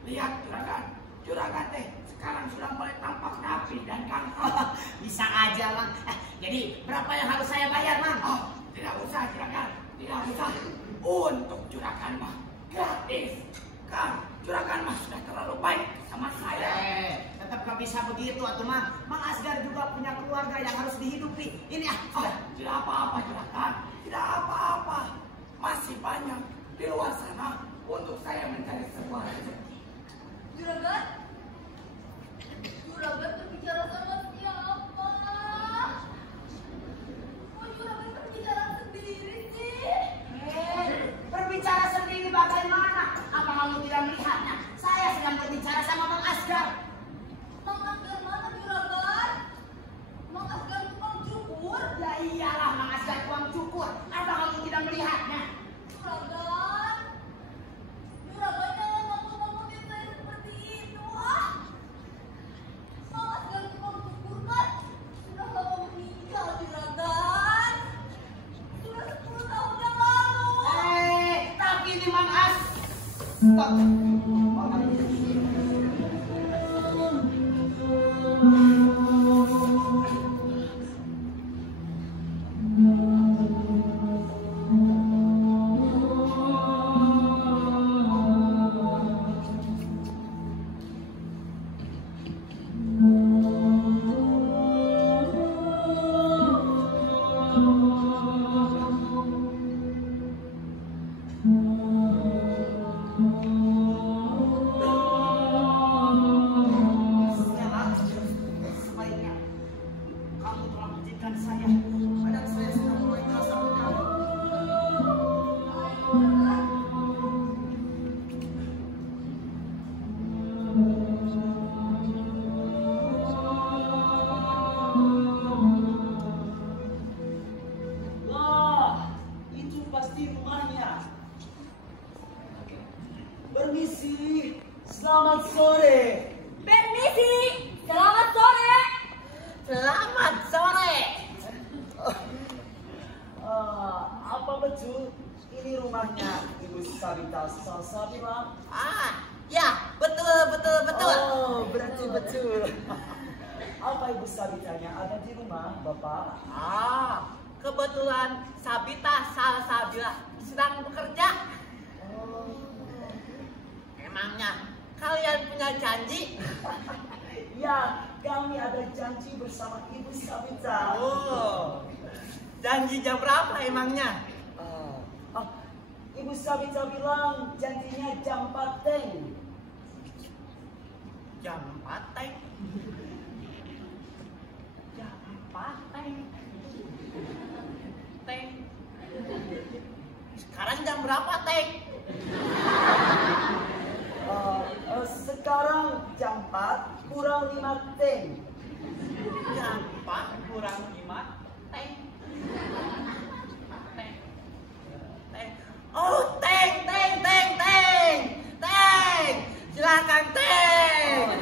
Lihat juragan. Juragan sekarang sudah mulai tampak rapi dan ganteng. Bisa aja, Mang. Jadi, berapa yang harus saya bayar, Mang? Tidak usah juragan. Tidak usah. Untuk juragan mah gratis. Kan juragan mah sudah terlalu baik sama saya. Tetap gak bisa begitu, atuh, Mang. Mang Asgar juga punya keluarga yang harus dihidupi. Ini sudah. Tidak apa-apa juragan. Tidak apa-apa. Masih banyak di luar sana untuk saya mencari sebuah rezeki. Juragan? Juragan berbicara sama siapa? Kok juragan berbicara sendiri sih? Berbicara sendiri bagaimana? Apa kamu tidak melihatnya? Saya sedang berbicara sama Mang Asgar. Mang Asgar mana juragan? Mang Asgar tukang cukur? Ya iyalah, Mang Asgar tukang cukur. Apa kamu tidak melihatnya? Juragan? Stop. Sebaiknya kamu telah menjadikan saya. Badan saya sudah mulai terasa pegal. Wah, itu pasti rumahnya. Permisi, selamat sore. Permisi, selamat sore. Selamat sore. Apa betul ini rumahnya Ibu Sabita Salsabila? Ya, betul. Oh, berarti betul. Apa Ibu Sabitanya ada di rumah, Bapak? Kebetulan Sabita Salsabila sedang bekerja. Emangnya kalian punya janji? Ya, kami ada janji bersama Ibu Sabita. Janji jam berapa emangnya? Ibu Sabita bilang janjinya jam 4 teng. Jam 4 teng. Jam 4 teng. Teng. Sekarang jam berapa teng? Sekarang jam 4 kurang 5 teng. Jam 4 kurang 5 teng. Teng. Teng. Oh, teng. Silakan teng.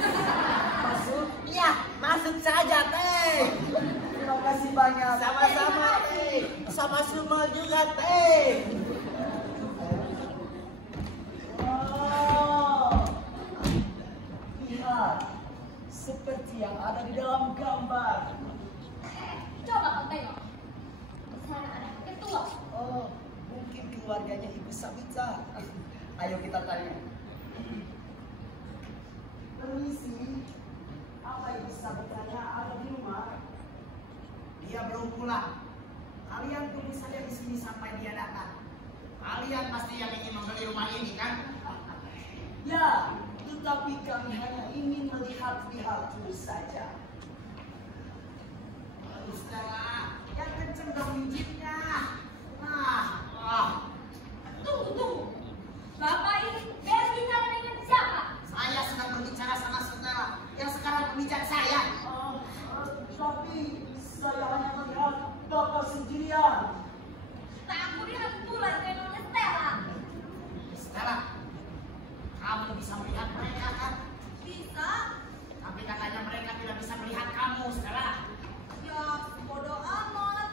Masuk. Iya, masuk saja teng. Terima kasih banyak. Sama-sama teng. Sama semua juga teng. Lihat, seperti yang ada di dalam gambar. Coba kau tengok. Di sana ada ketua. Mungkin keluarganya Ibu Sabita. Ayo kita tanya. Permisi, apa Ibu Sabitanya ada di rumah? Dia belum pulang. Kalian tunggu saja di sini sampai dia datang. Kalian pasti yang ingin membeli rumah ini kan? Ya, tetapi kami hanya ingin melihat-lihat dulu saja. Sudahlah, yang kenceng dong mijitnya. Tunggu. Bapak ini berbicara dengan siapa? Saya sedang berbicara sama saudara yang sekarang berbicara saya. Tapi saya hanya melihat Bapak sendirian. Tak aku dirangkulan dengan Stella. Stella, kamu bisa melihat mereka kan? Bisa? Tapi katanya mereka tidak bisa melihat kamu, Stella. Ya, bodoh amat.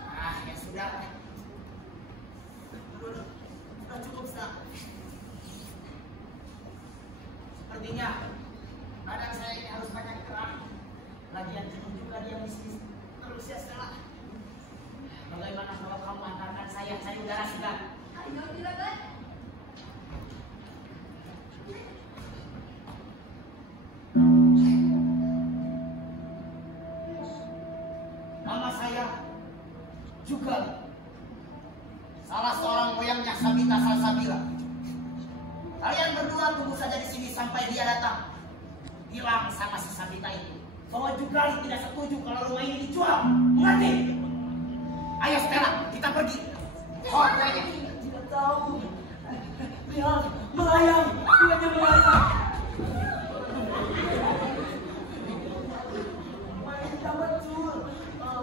Ya sudah. Sudah cukup, Stella. Sepertinya badan saya ini harus banyak gerak. Lagian jenuh juga dia bisnis terus ya, Stella. Bagaimana kalau kamu antarkan saya udara segar? Ayo, juragan. Nama saya juga salah seorang moyangnya Sabita Salsabila. Kalian berdua tunggu saja di sini sampai dia datang. Bilang sama si Sabita itu bahwa Jugali tidak setuju kalau rumah ini dijual. Mengerti? Ayo Stella, kita pergi. Orangnya. Tidak tahu. Lihat, melayang. Dia melayang. Tidak betul.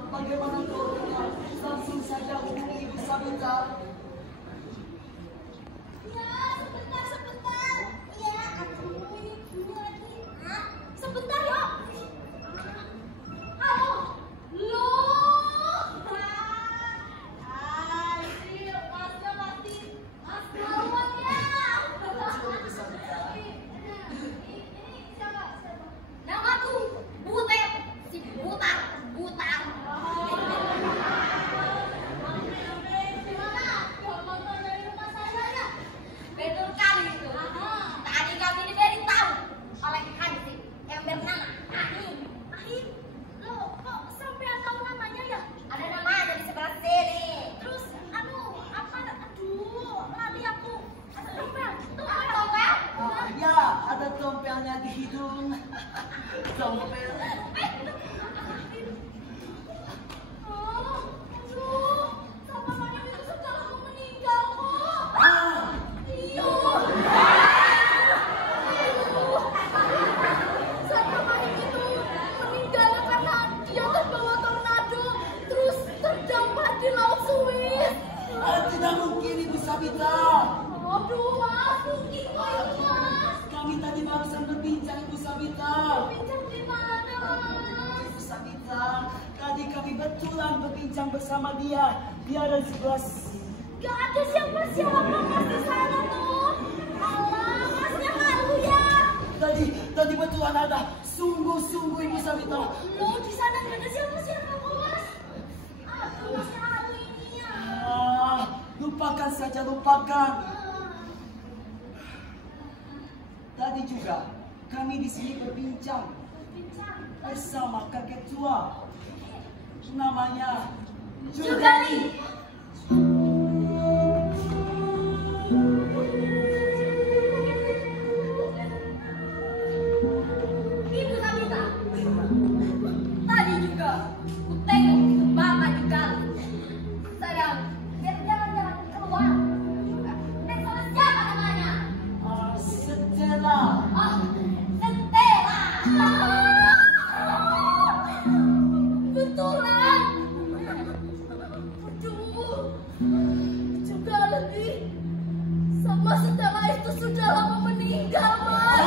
Bagaimana kalau kita langsung saja hubungi Ibu Sabita? Ya, sebentar. Ya, aku ini lagi. Sebentar, yuk. Halo. Loh. Asyik, Mas Kaluan ya. Ya, ada tompelnya di hidung. Tompel. Aduh, sama Mariam itu sudah lama meninggal kok. Iya. Sama Mariam itu meninggal karena dia terbawa tornado, terus terdampar di Laut Suez. Tidak mungkin Ibu Sabita. Aduh, Mas, mungkin kok Mas. Kami tadi barusan berbincang Ibu Sabita. Bincang di mana, Mas? Ibu Sabita, tadi kami betulan berbincang bersama dia. Dia ada di sebelah. Gak ada siapa-siapa Mas di sana tuh. Alah, Masnya malu ya. Tadi betulan ada. Sungguh-sungguh Ibu Sabita. Loh, di sana gak ada siapa-siapa kok, Mas. Aduh, Masnya malu ininya. Lupakan saja, lupakan. Tadi juga kami di sini berbincang bersama kakek tua. Namanya Jugali. Ibu Sabita, tadi juga ku tengok Bapak juga. Sayang, biar jangan-jangan keluar. Dan sama siapa namanya? Stella. Stella. Betulan. Aduh, juga lebih sama Stella itu sudah lama meninggal, Mas.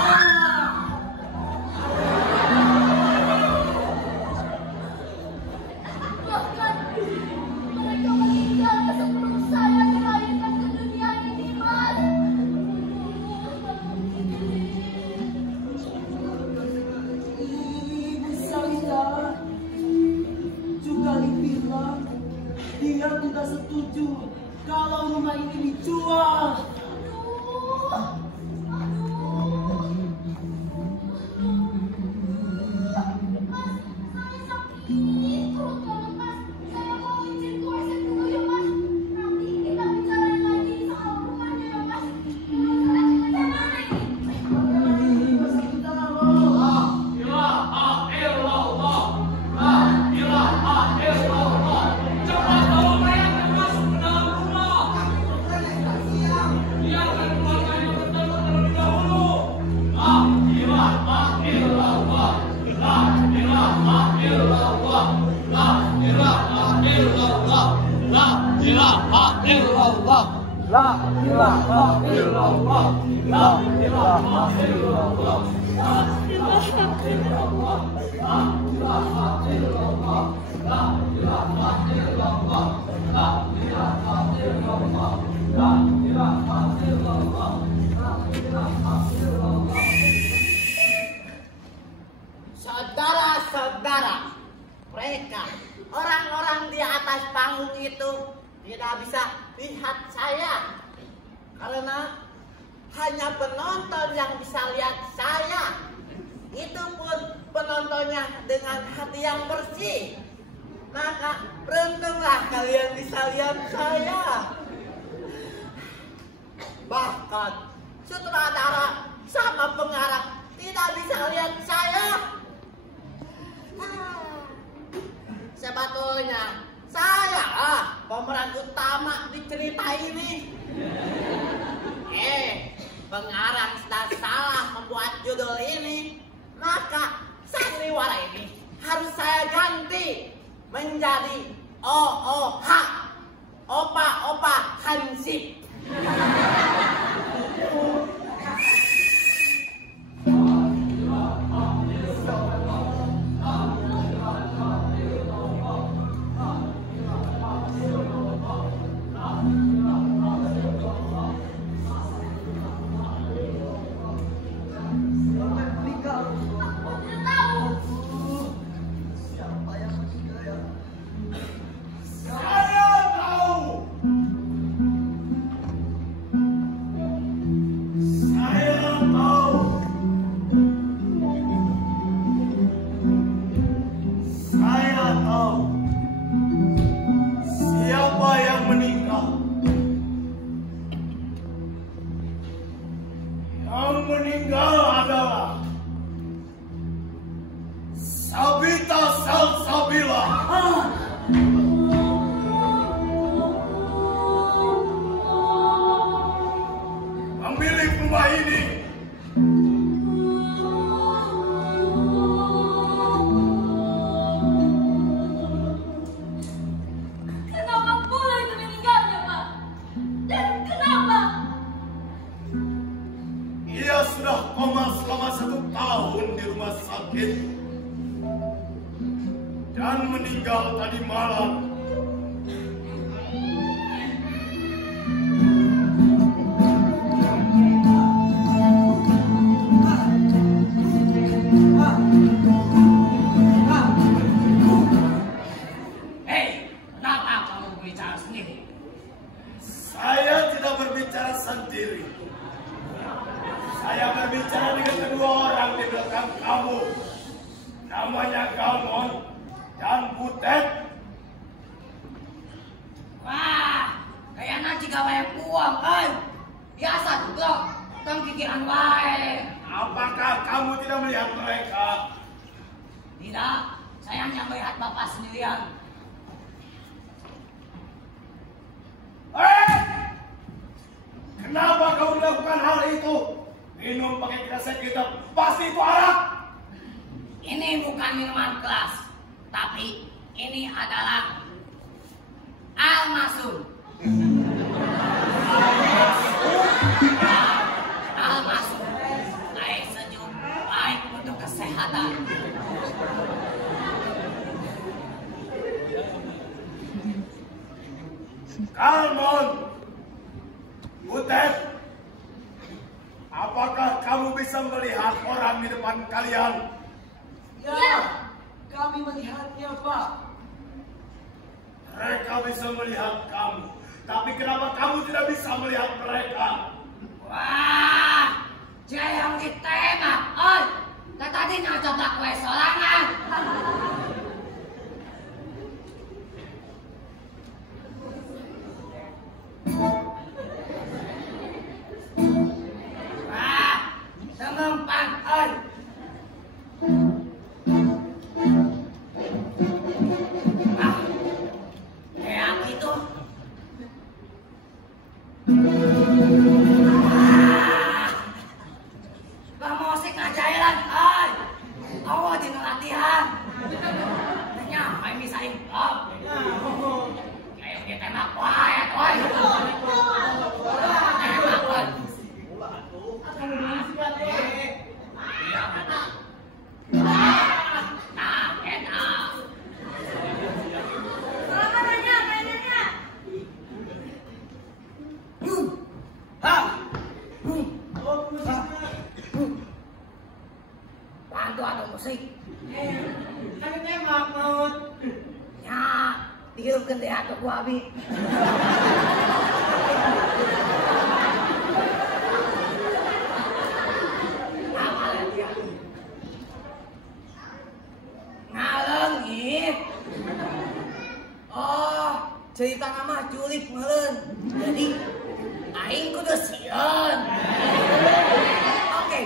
Bahkan mereka meninggal sebelum saya dilahirkan ke dunia ini, Mas. Ibu Sabita, Jugali bilang dia tidak setuju kalau rumah ini dijual. Saudara-saudara, mereka orang-orang di atas panggung itu tidak bisa lihat saya karena hanya penonton yang bisa lihat saya. Itu pun penontonnya dengan hati yang bersih. Maka beruntunglah kalian bisa lihat saya. Bahkan sutradara sama pengarang tidak bisa lihat saya. Sebetulnya saya pemeran utama di cerita ini. Pengarang sudah salah membuat judul ini, maka sandiwara ini harus saya ganti menjadi OOH, Opa-Opa Hansip. meninggal adalah Sabita Salsabila. Pemilik rumah ini. Kenapa pula itu meninggalnya, Pak? Dan kenapa? Ia sudah koma selama 1 tahun di rumah sakit dan meninggal tadi malam. Hei, kenapa kamu bicara sendiri? Saya tidak berbicara sendiri. Saya berbicara dengan kedua orang di belakang kamu. Namanya Galmon dan Butet. Wah, kayaknya jika banyak uang, kan? Biasa juga, tentang pikiran wae. Apakah kamu tidak melihat mereka? Tidak, saya hanya melihat bapak sendirian. Kenapa kau melakukan hal itu? Minum pakai kresek hitam, pasti itu arak. Ini bukan minuman keras, tapi ini adalah Almasum. Almasum, air sejuk, baik untuk kesehatan. Galmon, Butet, apakah kamu bisa melihat orang di depan kalian? Ya, kami melihatnya, Pak. Mereka bisa melihat kamu, tapi kenapa kamu tidak bisa melihat mereka? Wah, yang ditembak, oi, tadi nyocok kue sorangan. Wah, semempan, oi. Ah, kayak gitu. Kamu sih ngajailan, ay. Aku di latihan. Hanya, ay bisa improv. Kayak dia tembak quiet, oi. Tembak, oi. Iya, betul. Nah, enak. Selamat nanya, mainannya. Bantu ada musik. Kami tembak, Maut. Ya, dihirupkan deh atau gua abi. Ngalengit. Oh, cerita nama julip meureun. Jadi aing kudu sieun. Oke.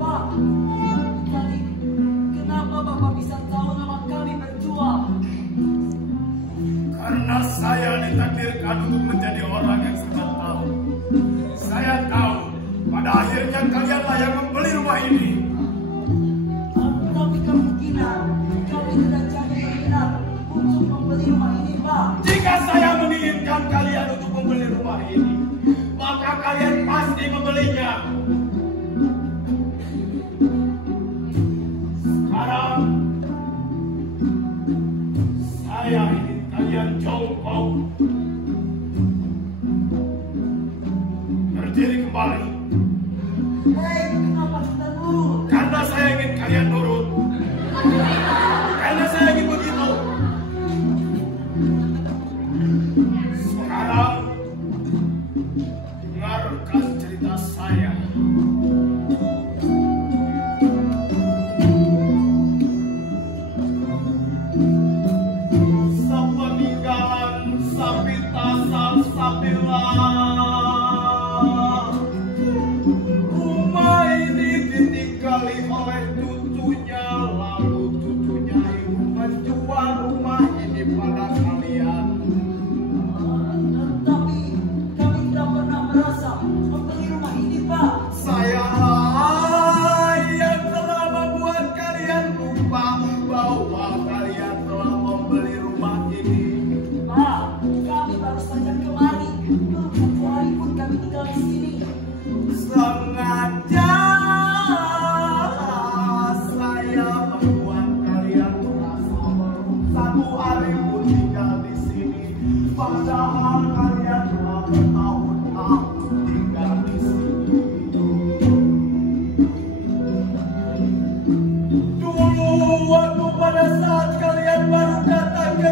Pak, tadi kenapa Bapak bisa tahu nama kami berdua? Karena saya ditakdirkan untuk menjadi orang yang sudah tahu. Saya tahu, pada akhirnya kalianlah yang membeli rumah ini. Tapi kemungkinan kami tidak jadi berminat untuk membeli rumah ini, Pak. Jika saya menginginkan kalian untuk membeli rumah ini, maka kalian pasti membelinya. Sekarang, saya ingin kalian jongkok. Berdiri kembali. Hei, kembali oleh cucunya, lalu cucunya itu menjual rumah ini pada kalian. Tapi kami tidak pernah merasa membeli rumah ini, Pak. Saya yang telah membuat kalian lupa bahwa kalian telah membeli rumah ini. Pak, kami baru saja kemari. Belum 1 hari pun kami tinggal di sini. Sengaja saya membuat kalian merasa baru 1 hari pun tinggal di sini, padahal kalian telah bertahun-tahun tinggal di sini. Dulu waktu pada saat kalian baru datang ke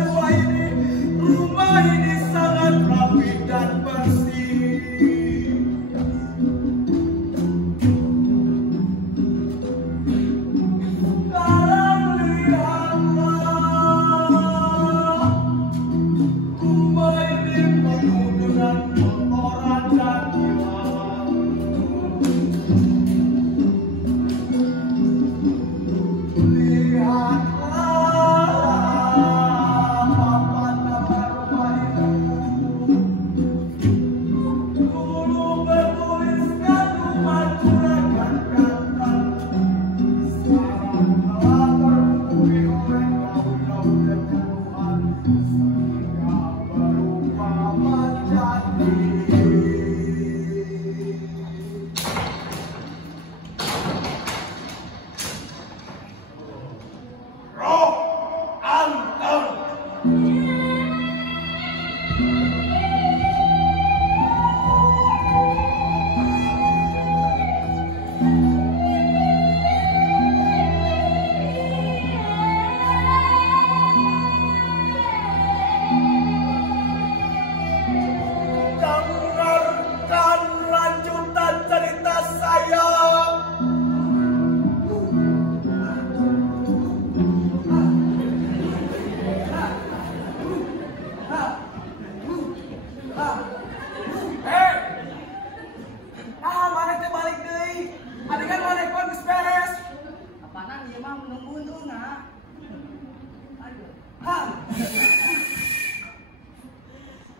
rumah ini sangat rapi dan bersih.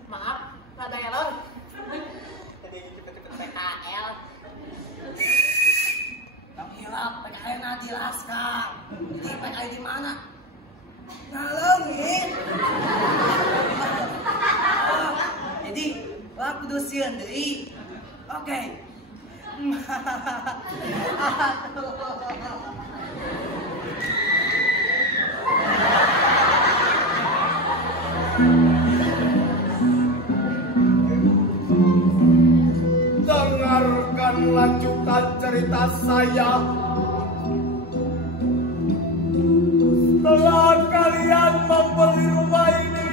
Maaf, rada error. Tadi cepet-cepet PKL. Bang Hilap, PKL na jelaskan. Jadi PKL di mana? Ngalengin. Jadi, aku dosieun deui. Oke. Dengarkan lanjutan cerita saya. Setelah kalian membeli rumah ini,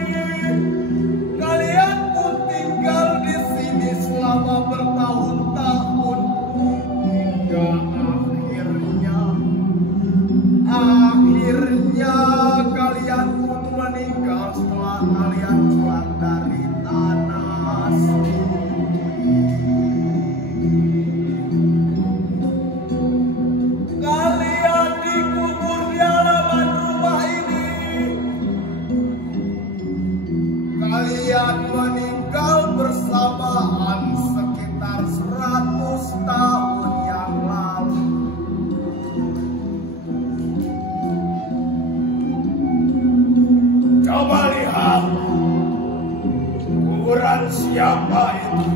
kalian pun tinggal di sini selama bertahun-tahun hingga akhirnya kalian pun meninggal setelah kalian keluar dari tanah suci. Kalian dikubur di halaman rumah ini. Kalian meninggal bersamaan sekitar 100 tahun yang lalu. Coba lihat kuburan siapa itu.